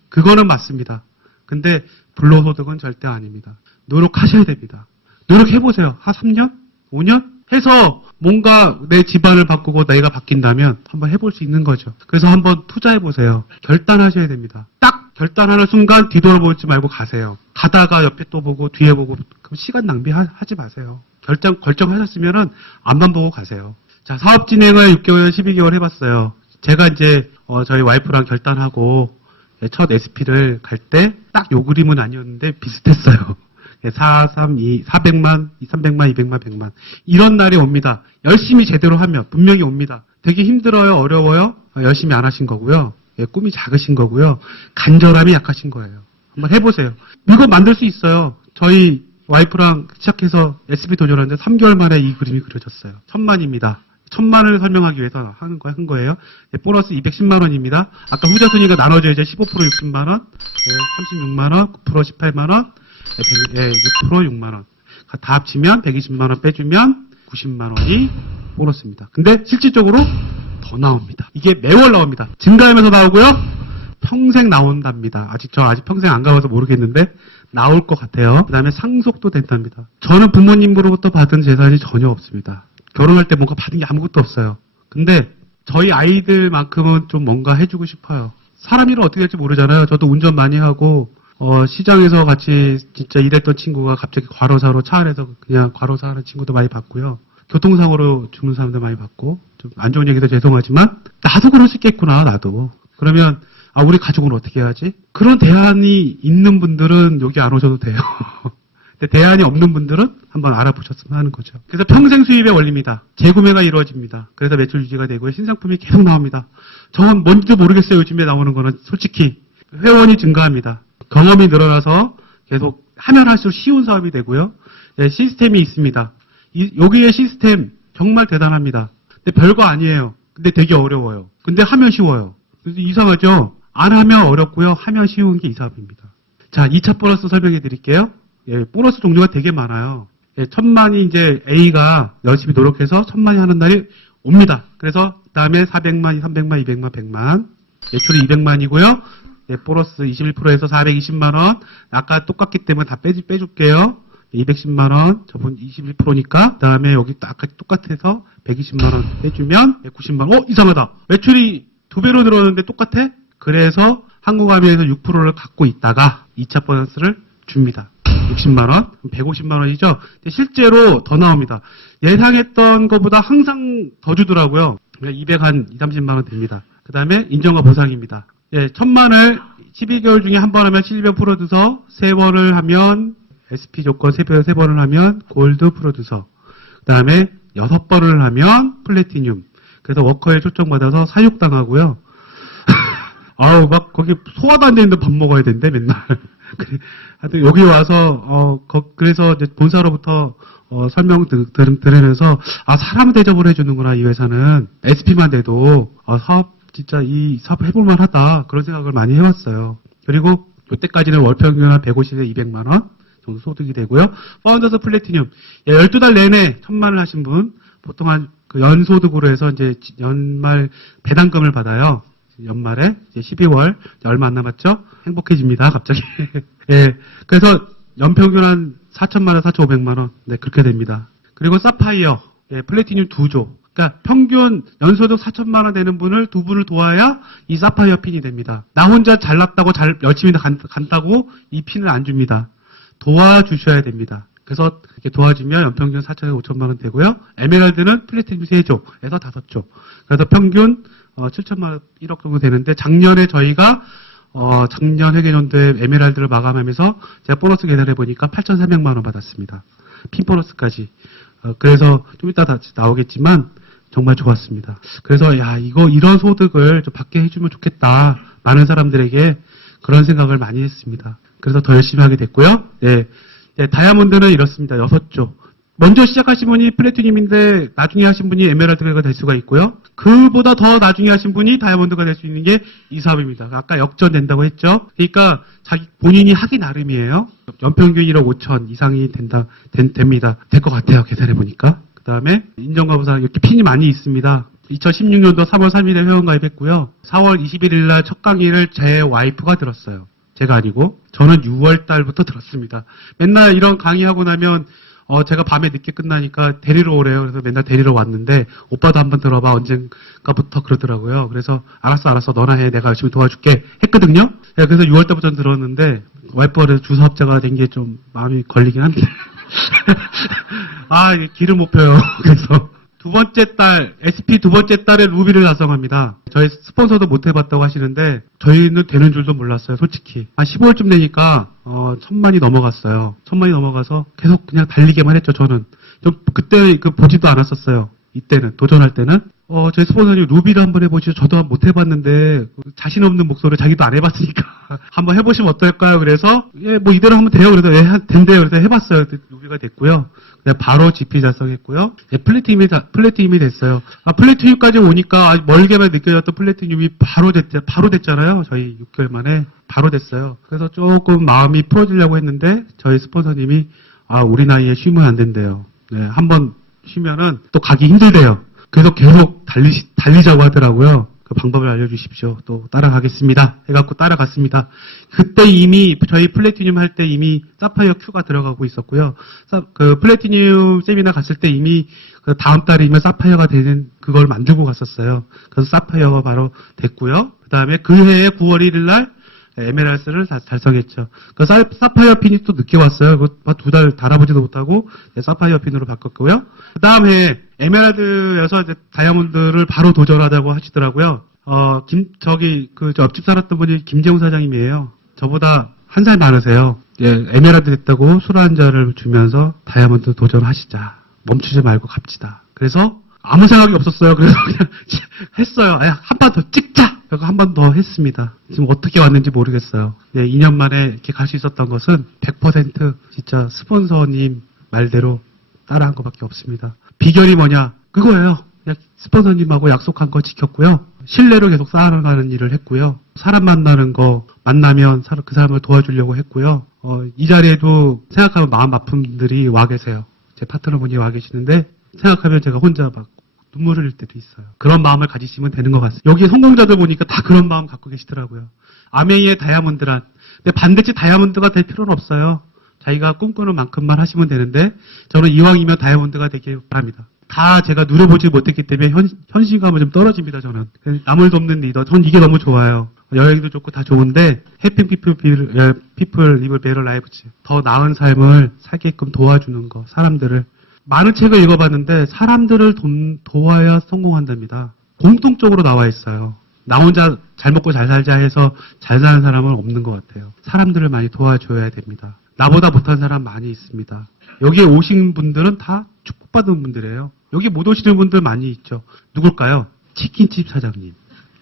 그거는 맞습니다. 근데 불로소득은 절대 아닙니다. 노력하셔야 됩니다. 노력해보세요. 한 3년? 5년? 해서 뭔가 내 집안을 바꾸고 내가 바뀐다면 한번 해볼 수 있는 거죠. 그래서 한번 투자해보세요. 결단하셔야 됩니다. 딱 결단하는 순간 뒤돌아보지 말고 가세요. 가다가 옆에 또 보고 뒤에 보고 그럼 시간 낭비하지 마세요. 결정하셨으면은 앞만 보고 가세요. 자, 사업 진행을 6개월, 12개월 해봤어요. 제가 이제 저희 와이프랑 결단하고 첫 SP를 갈 때 딱 요 그림은 아니었는데 비슷했어요. 400만, 300만, 200만, 100만. 이런 날이 옵니다. 열심히 제대로 하면 분명히 옵니다. 되게 힘들어요? 어려워요? 열심히 안 하신 거고요. 꿈이 작으신 거고요. 간절함이 약하신 거예요. 한번 해보세요. 이거 만들 수 있어요. 저희 와이프랑 시작해서 SP 도전하는데 3개월 만에 이 그림이 그려졌어요. 1,000만입니다. 1,000만을 설명하기 위해서 한 거예요. 보너스 210만 원입니다. 아까 후자순위가 나눠져야죠. 15% 60만 원, 36만 원, 9% 18만 원, 6% 6만 원. 다 합치면 120만 원 빼주면 90만 원이 보너스입니다. 근데 실질적으로 더 나옵니다. 이게 매월 나옵니다. 증가하면서 나오고요. 평생 나온답니다. 아직 평생 안 가봐서 모르겠는데 나올 것 같아요. 그 다음에 상속도 된답니다. 저는 부모님으로부터 받은 재산이 전혀 없습니다. 결혼할 때 뭔가 받은 게 아무것도 없어요. 근데 저희 아이들만큼은 좀 뭔가 해주고 싶어요. 사람 일을 어떻게 할지 모르잖아요. 저도 운전 많이 하고 시장에서 같이 진짜 일했던 친구가 갑자기 과로사로 차 안에서 그냥 과로사 하는 친구도 많이 봤고요. 교통사고로 죽는 사람들 많이 봤고, 좀 안 좋은 얘기도 죄송하지만, 나도 그럴 수 있겠구나, 나도. 그러면, 우리 가족은 어떻게 해야지? 그런 대안이 있는 분들은 여기 안 오셔도 돼요. 근데 대안이 없는 분들은 한번 알아보셨으면 하는 거죠. 그래서 평생 수입의 원리입니다. 재구매가 이루어집니다. 그래서 매출 유지가 되고요. 신상품이 계속 나옵니다. 저는 뭔지도 모르겠어요. 요즘에 나오는 거는 솔직히. 회원이 증가합니다. 경험이 늘어나서 계속 하면 할수록 쉬운 사업이 되고요. 네, 시스템이 있습니다. 여기의 시스템 정말 대단합니다. 근데 별거 아니에요. 근데 되게 어려워요. 근데 하면 쉬워요. 그래서 이상하죠? 안 하면 어렵고요. 하면 쉬운 게 이 사업입니다. 자, 2차 보너스 설명해 드릴게요. 예, 보너스 종류가 되게 많아요. 예, 1000만이 이제 A가 열심히 노력해서 1000만이 하는 날이 옵니다. 그래서 그다음에 400만, 300만, 200만, 100만. 매출이 200만이고요. 예, 보너스 21%에서 420만 원. 아까 똑같기 때문에 다 빼줄게요. 210만 원. 저분 21%니까. 그다음에 여기 아까 똑같아서 120만 원 빼주면 190만 원. 이상하다. 매출이 2배로 늘었는데 똑같아? 그래서 한국아미에서 6%를 갖고 있다가 2차 보너스를 줍니다. 60만원, 150만원이죠. 실제로 더 나옵니다. 예상했던 것보다 항상 더 주더라고요. 200한 30만원 됩니다. 그 다음에 인정과 보상입니다. 예, 1000만을 12개월 중에 한 번 하면 실버 프로듀서, 3번을 하면 SP 조건 3번을 하면 골드 프로듀서, 그 다음에 6번을 하면 플래티늄. 그래서 워커에 초청받아서 사육당하고요. 아우, 막 거기 소화도 안 되는데 밥 먹어야 된대, 맨날. 하여튼 여기 와서 그래서 이제 본사로부터 설명 들으면서 사람 대접을 해주는구나 이 회사는. SP만 돼도 사업 진짜 이 사업 해볼만 하다 그런 생각을 많이 해왔어요. 그리고 이때까지는 월 평균 한 150에 200만 원 정도 소득이 되고요. 파운더스 플래티늄 12달 내내 1000만을 하신 분 보통 한 그 연소득으로 해서 이제 연말 배당금을 받아요. 연말에 이제 12월 얼마 안 남았죠? 행복해집니다. 갑자기. 예. 그래서 연평균 한 4천만 원, 4,500만 원. 네, 그렇게 됩니다. 그리고 사파이어, 예, 플래티늄 2조. 그러니까 평균 연소득 4천만 원 되는 분을 2분을 도와야 이 사파이어 핀이 됩니다. 나 혼자 잘났다고 열심히 간다고 이 핀을 안 줍니다. 도와주셔야 됩니다. 그래서 이렇게 도와주면 연평균 4천에서 5천만 원 되고요. 에메랄드는 플래티늄 3조에서 5조. 그래서 평균 7천만 원, 1억 정도 되는데 작년에 저희가 작년 회계연도에 에메랄드를 마감하면서 제가 보너스 계산해 보니까 8,300만 원 받았습니다. 핀 보너스까지. 그래서 좀 이따 다시 나오겠지만 정말 좋았습니다. 그래서 이런 소득을 좀 받게 해주면 좋겠다. 많은 사람들에게 그런 생각을 많이 했습니다. 그래서 더 열심히 하게 됐고요. 네. 네, 다이아몬드는 이렇습니다. 6조. 먼저 시작하신 분이 플래티늄인데 나중에 하신 분이 에메랄드가 될 수가 있고요. 그보다 더 나중에 하신 분이 다이아몬드가 될 수 있는 게 이 사업입니다. 아까 역전된다고 했죠. 그러니까 본인이 하기 나름이에요. 연평균 1억 5천 이상이 됩니다. 될 것 같아요. 계산해 보니까. 그 다음에 인정과 보상 이렇게 핀이 많이 있습니다. 2016년도 3월 3일에 회원가입했고요. 4월 21일 날 첫 강의를 제 와이프가 들었어요. 제가 아니고 저는 6월 달부터 들었습니다. 맨날 이런 강의하고 나면 제가 밤에 늦게 끝나니까 데리러 오래요. 그래서 맨날 데리러 왔는데 오빠도 한번 들어봐 언젠가부터 그러더라고요. 그래서 알았어 너나 해 내가 열심히 도와줄게 했거든요. 그래서 6월 달부터 들었는데 와이프가 주사업자가 된 게 좀 마음이 걸리긴 합니다. 이게 길을 못 펴요. 그래서 두 번째 달, SP 두 번째 달에 루비를 달성합니다. 저희 스폰서도 못 해봤다고 하시는데, 저희는 되는 줄도 몰랐어요, 솔직히. 한 15월쯤 되니까, 1000만이 넘어갔어요. 1000만이 넘어가서 계속 그냥 달리기만 했죠, 저는. 그때 보지도 않았었어요. 이때는, 도전할 때는. 저희 스폰서님 루비를 한번 해보시죠. 저도 못 해봤는데, 자신 없는 목소리 자기도 안 해봤으니까, 한번 해보시면 어떨까요? 그래서, 뭐 이대로 하면 돼요. 그래서, 된대요. 그래서 해봤어요. 루비가 됐고요. 바로 GP 달성했고요. 플래티늄이 됐어요. 플래티늄까지 오니까 멀게만 느껴졌던 플래티늄이 바로 됐잖아요. 저희 6개월 만에 바로 됐어요. 그래서 조금 마음이 풀어지려고 했는데 저희 스폰서님이 우리 나이에 쉬면 안 된대요. 네, 한번 쉬면은 또 가기 힘들대요. 그래서 계속 달리자고 하더라고요. 그 방법을 알려주십시오. 또 따라가겠습니다. 해갖고 따라갔습니다. 그때 이미 저희 플래티늄 할 때 이미 사파이어 Q가 들어가고 있었고요. 그 플래티늄 세미나 갔을 때 이미 그 다음 달이면 사파이어가 되는 그걸 만들고 갔었어요. 그래서 사파이어가 바로 됐고요. 그 다음에 그 해에 9월 1일 날 에메랄스를 달성했죠. 그 사파이어 핀이 또 늦게 왔어요. 그거 2달 달아보지도 못하고 사파이어 핀으로 바꿨고요. 그 다음에 에메랄드여서 이제 다이아몬드를 바로 도전하자고 하시더라고요. 저 옆집 살았던 분이 김재웅 사장님이에요. 저보다 한 살 많으세요. 에메랄드 됐다고 술 한 잔을 주면서 다이아몬드 도전하시자. 멈추지 말고 갑시다. 그래서 아무 생각이 없었어요. 그래서 그냥 했어요. 한 번 더 찍자! 그래서 한 번 더 했습니다. 지금 어떻게 왔는지 모르겠어요. 2년 만에 이렇게 갈 수 있었던 것은 100% 진짜 스폰서님 말대로 따라한 것밖에 없습니다. 비결이 뭐냐? 그거예요. 그냥 스폰서님하고 약속한 거 지켰고요. 신뢰로 계속 쌓아가는 일을 했고요. 사람 만나는 거, 만나면 그 사람을 도와주려고 했고요. 이 자리에도 생각하면 마음 아픈 분들이 와 계세요. 제 파트너분이 와 계시는데 생각하면 제가 혼자 막 눈물 흘릴 때도 있어요. 그런 마음을 가지시면 되는 것 같습니다. 여기 성공자들 보니까 다 그런 마음 갖고 계시더라고요. 아메이의 다이아몬드란. 근데 반드시 다이아몬드가 될 필요는 없어요. 자기가 꿈꾸는 만큼만 하시면 되는데 저는 이왕이면 다이아몬드가 되길 바랍니다. 다 제가 누려보지 못했기 때문에 현실감은 좀 떨어집니다. 저는 남을 돕는 리더, 전 이게 너무 좋아요. 여행도 좋고 다 좋은데 해피 피플 리브 베러 라이브즈, 더 나은 삶을 살게끔 도와주는 거, 사람들을. 많은 책을 읽어봤는데 사람들을 도와야 성공한답니다. 공통적으로 나와 있어요. 나 혼자 잘 먹고 잘 살자 해서 잘 사는 사람은 없는 것 같아요. 사람들을 많이 도와줘야 됩니다. 나보다 못한 사람 많이 있습니다. 여기에 오신 분들은 다 축복받은 분들이에요. 여기 못 오시는 분들 많이 있죠. 누굴까요? 치킨집 사장님.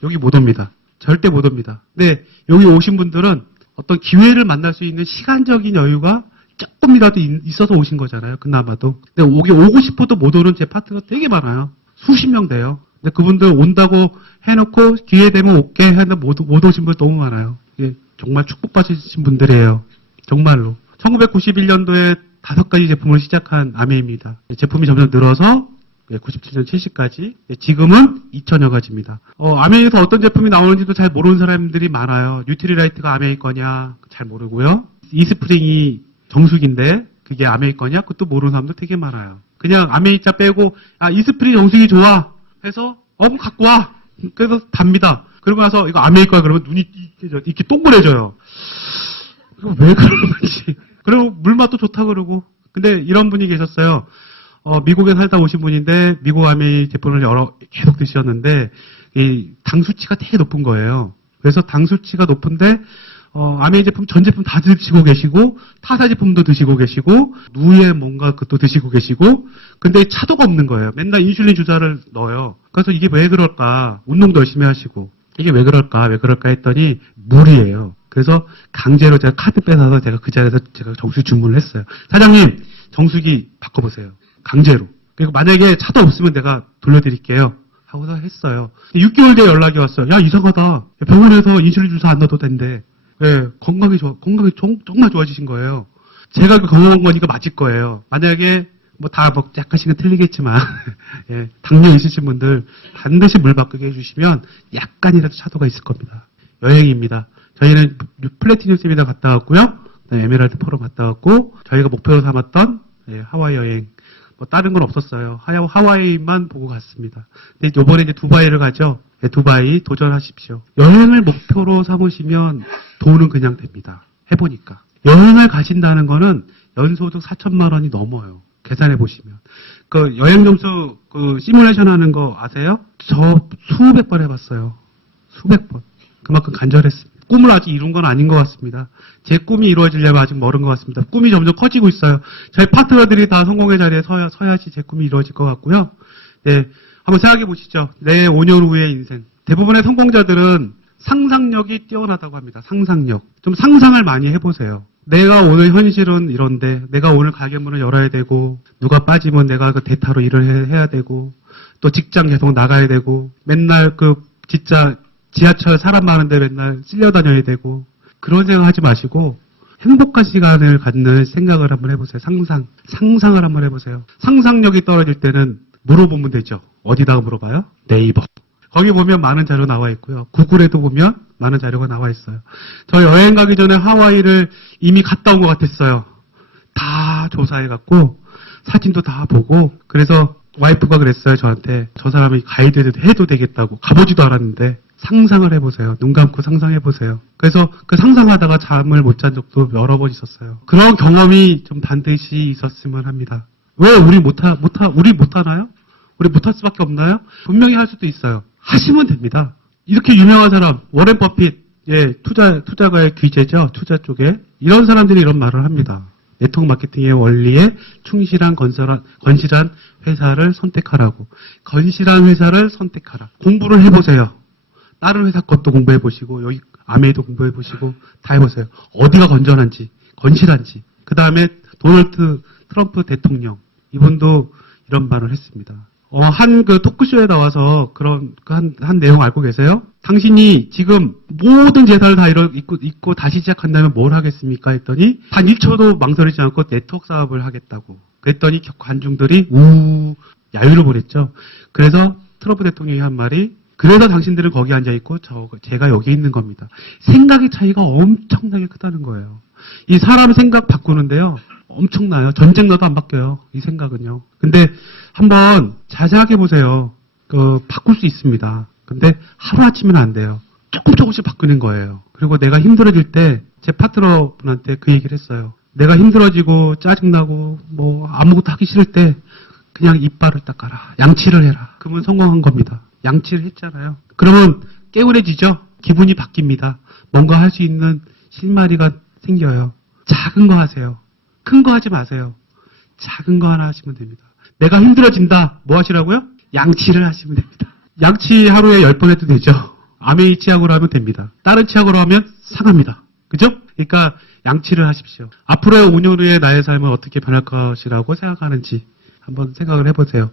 여기 못 옵니다. 절대 못 옵니다. 근데 여기 오신 분들은 어떤 기회를 만날 수 있는 시간적인 여유가 조금이라도 있어서 오신 거잖아요. 그나마도. 근데 여기 오고 싶어도 못 오는 제 파트가 되게 많아요. 수십 명 돼요. 근데 그분들 온다고 해놓고 기회 되면 올게 했는데 못 오신 분 너무 많아요. 이게 정말 축복받으신 분들이에요. 정말로. 1991년도에 5가지 제품을 시작한 아메입니다. 제품이 점점 늘어서 97년 70까지, 지금은 2000여 가지입니다. 아메이에서 어떤 제품이 나오는지도 잘 모르는 사람들이 많아요. 뉴트리라이트가 아메이 거냐 잘 모르고요. 이스프링이 정수기인데 그게 아메이 거냐 그것도 모르는 사람도 되게 많아요. 그냥 아메이자 빼고 이스프링 정수기 좋아 해서 그럼 갖고 와. 그래서 답니다. 그러고 나서 이거 아메이 거야 그러면 눈이 이렇게 동그래져요. 이거 왜 그러는 건지. 그리고 물맛도 좋다 그러고. 근데 이런 분이 계셨어요. 미국에 살다 오신 분인데 미국 아메이 제품을 계속 드셨는데 이 당 수치가 되게 높은 거예요. 그래서 당 수치가 높은데 아메이 제품 전 제품 다 드시고 계시고 타사 제품도 드시고 계시고 누에 뭔가 그것도 드시고 계시고 근데 차도가 없는 거예요. 맨날 인슐린 주사를 넣어요. 그래서 이게 왜 그럴까? 운동도 열심히 하시고 이게 왜 그럴까 했더니 물이에요. 그래서 강제로 제가 카드 빼서 제가 그 자리에서 제가 정수기 주문을 했어요. 사장님 정수기 바꿔보세요. 강제로. 그리고 만약에 차도 없으면 내가 돌려드릴게요. 하고서 했어요. 6개월 뒤에 연락이 왔어요. 야 이상하다. 병원에서 인슐린 주사 안 넣어도 된대. 건강이 정말 좋아지신 거예요. 제가 그 경험한 거니까 맞을 거예요. 만약에 약간씩은 틀리겠지만 당뇨 있으신 분들 반드시 물 바꾸게 해주시면 약간이라도 차도가 있을 겁니다. 여행입니다. 저희는 플래티늄 세미나 갔다 왔고요. 에메랄드 포럼 갔다 왔고 저희가 목표로 삼았던 하와이 여행 다른 건 없었어요. 하와이만 보고 갔습니다. 근데 이번에 이제 두바이를 가죠. 두바이 도전하십시오. 여행을 목표로 삼으시면 돈은 그냥 됩니다. 해보니까. 여행을 가신다는 거는 연소득 4천만 원이 넘어요. 계산해 보시면. 그 여행 점수 시뮬레이션 하는 거 아세요? 저 수백 번 해봤어요. 수백 번. 그만큼 간절했습니다. 꿈을 아직 이룬 건 아닌 것 같습니다. 제 꿈이 이루어지려면 아직 멀은 것 같습니다. 꿈이 점점 커지고 있어요. 저희 파트너들이 다 성공의 자리에 서야지 제 꿈이 이루어질 것 같고요. 한번 생각해 보시죠. 내 5년 후의 인생. 대부분의 성공자들은 상상력이 뛰어나다고 합니다. 상상력. 좀 상상을 많이 해보세요. 내가 오늘 현실은 이런데, 내가 오늘 가게문을 열어야 되고, 누가 빠지면 내가 그 대타로 일을 해야 되고, 또 직장 계속 나가야 되고, 맨날 진짜 지하철 사람 많은데 맨날 쓸려 다녀야 되고, 그런 생각 하지 마시고, 행복한 시간을 갖는 생각을 한번 해보세요. 상상을 한번 해보세요. 상상력이 떨어질 때는 물어보면 되죠. 어디다가 물어봐요? 네이버. 거기 보면 많은 자료 나와 있고요. 구글에도 보면 많은 자료가 나와 있어요. 저 여행 가기 전에 하와이를 이미 갔다 온 것 같았어요. 다 조사해갖고 사진도 다 보고 그래서 와이프가 그랬어요. 저한테 저 사람이 가이드 해도 되겠다고. 가보지도 않았는데 상상을 해보세요. 눈 감고 상상해보세요. 그래서 그 상상하다가 잠을 못 잔 적도 여러 번 있었어요. 그런 경험이 좀 반드시 있었으면 합니다. 왜 우리 못하나요? 우리 못할 수밖에 없나요? 분명히 할 수도 있어요. 하시면 됩니다. 이렇게 유명한 사람, 워렌 버핏, 투자가의 귀재죠. 투자 쪽에. 이런 사람들이 이런 말을 합니다. 네트워크 마케팅의 원리에 충실한 건실한 회사를 선택하라고. 건실한 회사를 선택하라. 공부를 해보세요. 다른 회사 것도 공부해보시고, 여기 아메이도 공부해보시고, 다 해보세요. 어디가 건실한지. 그 다음에 도널드 트럼프 대통령. 이분도 이런 말을 했습니다. 한 토크쇼에 나와서 한 내용 알고 계세요? 당신이 지금 모든 재산을 다 잊고 다시 시작한다면 뭘 하겠습니까? 했더니, 단 1초도 망설이지 않고 네트워크 사업을 하겠다고. 그랬더니 관중들이, 야유를 보냈죠. 그래서 트럼프 대통령이 한 말이, 그래서 당신들은 거기 앉아있고, 제가 여기 있는 겁니다. 생각의 차이가 엄청나게 크다는 거예요. 이 사람 생각 바꾸는데요. 엄청나요. 전쟁 나도 안 바뀌어요. 이 생각은요. 근데 한번 자세하게 보세요. 바꿀 수 있습니다. 근데 하루아침에는 안 돼요. 조금씩 바꾸는 거예요. 그리고 내가 힘들어질 때 제 파트너 분한테 그 얘기를 했어요. 내가 힘들어지고 짜증나고 아무것도 하기 싫을 때 그냥 이빨을 닦아라. 양치를 해라. 그러면 성공한 겁니다. 양치를 했잖아요. 그러면 개운해지죠? 기분이 바뀝니다. 뭔가 할 수 있는 실마리가 생겨요. 작은 거 하세요. 큰 거 하지 마세요. 작은 거 하나 하시면 됩니다. 내가 힘들어진다. 뭐 하시라고요? 양치를 하시면 됩니다. 양치 하루에 10번 해도 되죠. 아메이 치약으로 하면 됩니다. 다른 치약으로 하면 상합니다. 그죠? 그러니까 양치를 하십시오. 앞으로의 5년 후에 나의 삶은 어떻게 변할 것이라고 생각하는지 한번 생각을 해보세요.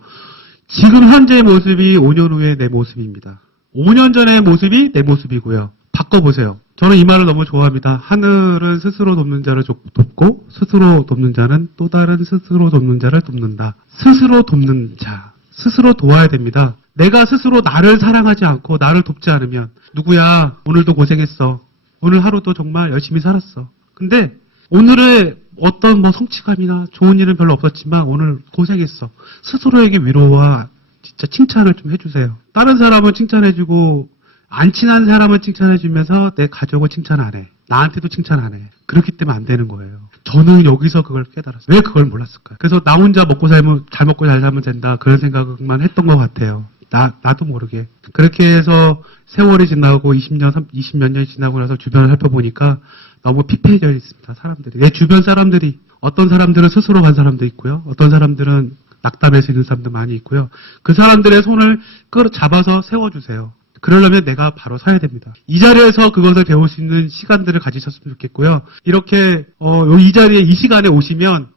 지금 현재의 모습이 5년 후의 내 모습입니다. 5년 전의 모습이 내 모습이고요. 바꿔보세요. 저는 이 말을 너무 좋아합니다. 하늘은 스스로 돕는 자를 돕고 스스로 돕는 자는 또 다른 스스로 돕는 자를 돕는다. 스스로 돕는 자. 스스로 도와야 됩니다. 내가 스스로 나를 사랑하지 않고 나를 돕지 않으면 누구야 오늘도 고생했어. 오늘 하루도 정말 열심히 살았어. 근데 오늘의 어떤 성취감이나 좋은 일은 별로 없었지만 오늘 고생했어. 스스로에게 위로와 진짜 칭찬을 좀 해주세요. 다른 사람은 칭찬해주고 안 친한 사람은 칭찬해주면서 내 가족을 칭찬 안 해. 나한테도 칭찬 안 해. 그렇기 때문에 안 되는 거예요. 저는 여기서 그걸 깨달았어요. 왜 그걸 몰랐을까요? 그래서 나 혼자 잘 먹고 잘 살면 된다. 그런 생각만 했던 것 같아요. 나도 모르게. 그렇게 해서 세월이 지나고 20몇 년이 지나고 나서 주변을 살펴보니까 너무 피폐해져 있습니다. 사람들이. 내 주변 사람들이. 어떤 사람들은 스스로 간 사람도 있고요. 어떤 사람들은 낙담해서 있는 사람도 많이 있고요. 그 사람들의 손을 잡아서 세워주세요. 그러려면 내가 바로 서야 됩니다. 이 자리에서 그것을 배울 수 있는 시간들을 가지셨으면 좋겠고요. 이렇게 이 자리에 이 시간에 오시면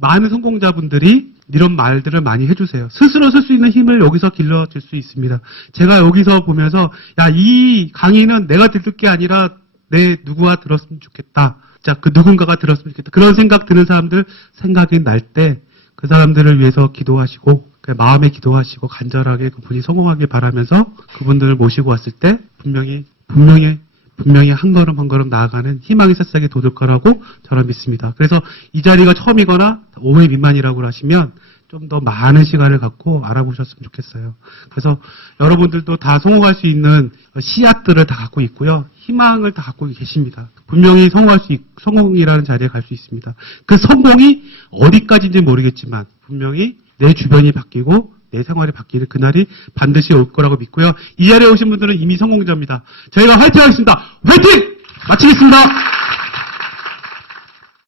많은 성공자분들이 이런 말들을 많이 해주세요. 스스로 쓸 수 있는 힘을 여기서 길러줄 수 있습니다. 제가 여기서 보면서 이 강의는 내가 들을 게 아니라 내 누구가 들었으면 좋겠다. 자, 그 누군가가 들었으면 좋겠다. 그런 생각 드는 사람들 생각이 날 때 그 사람들을 위해서 기도하시고 마음에 기도하시고 간절하게 그분이 성공하길 바라면서 그분들을 모시고 왔을 때 분명히 한 걸음 한 걸음 나아가는 희망의 새싹이 돋을 거라고 저는 믿습니다. 그래서 이 자리가 처음이거나 5회 미만이라고 하시면 좀 더 많은 시간을 갖고 알아보셨으면 좋겠어요. 그래서 여러분들도 다 성공할 수 있는 씨앗들을 다 갖고 있고요. 희망을 다 갖고 계십니다. 분명히 성공이라는 자리에 갈 수 있습니다. 그 성공이 어디까지인지 모르겠지만 분명히 내 주변이 바뀌고 내 생활이 바뀌는 그날이 반드시 올 거라고 믿고요. 이 자리에 오신 분들은 이미 성공자입니다. 저희가 화이팅 하겠습니다. 화이팅! 마치겠습니다.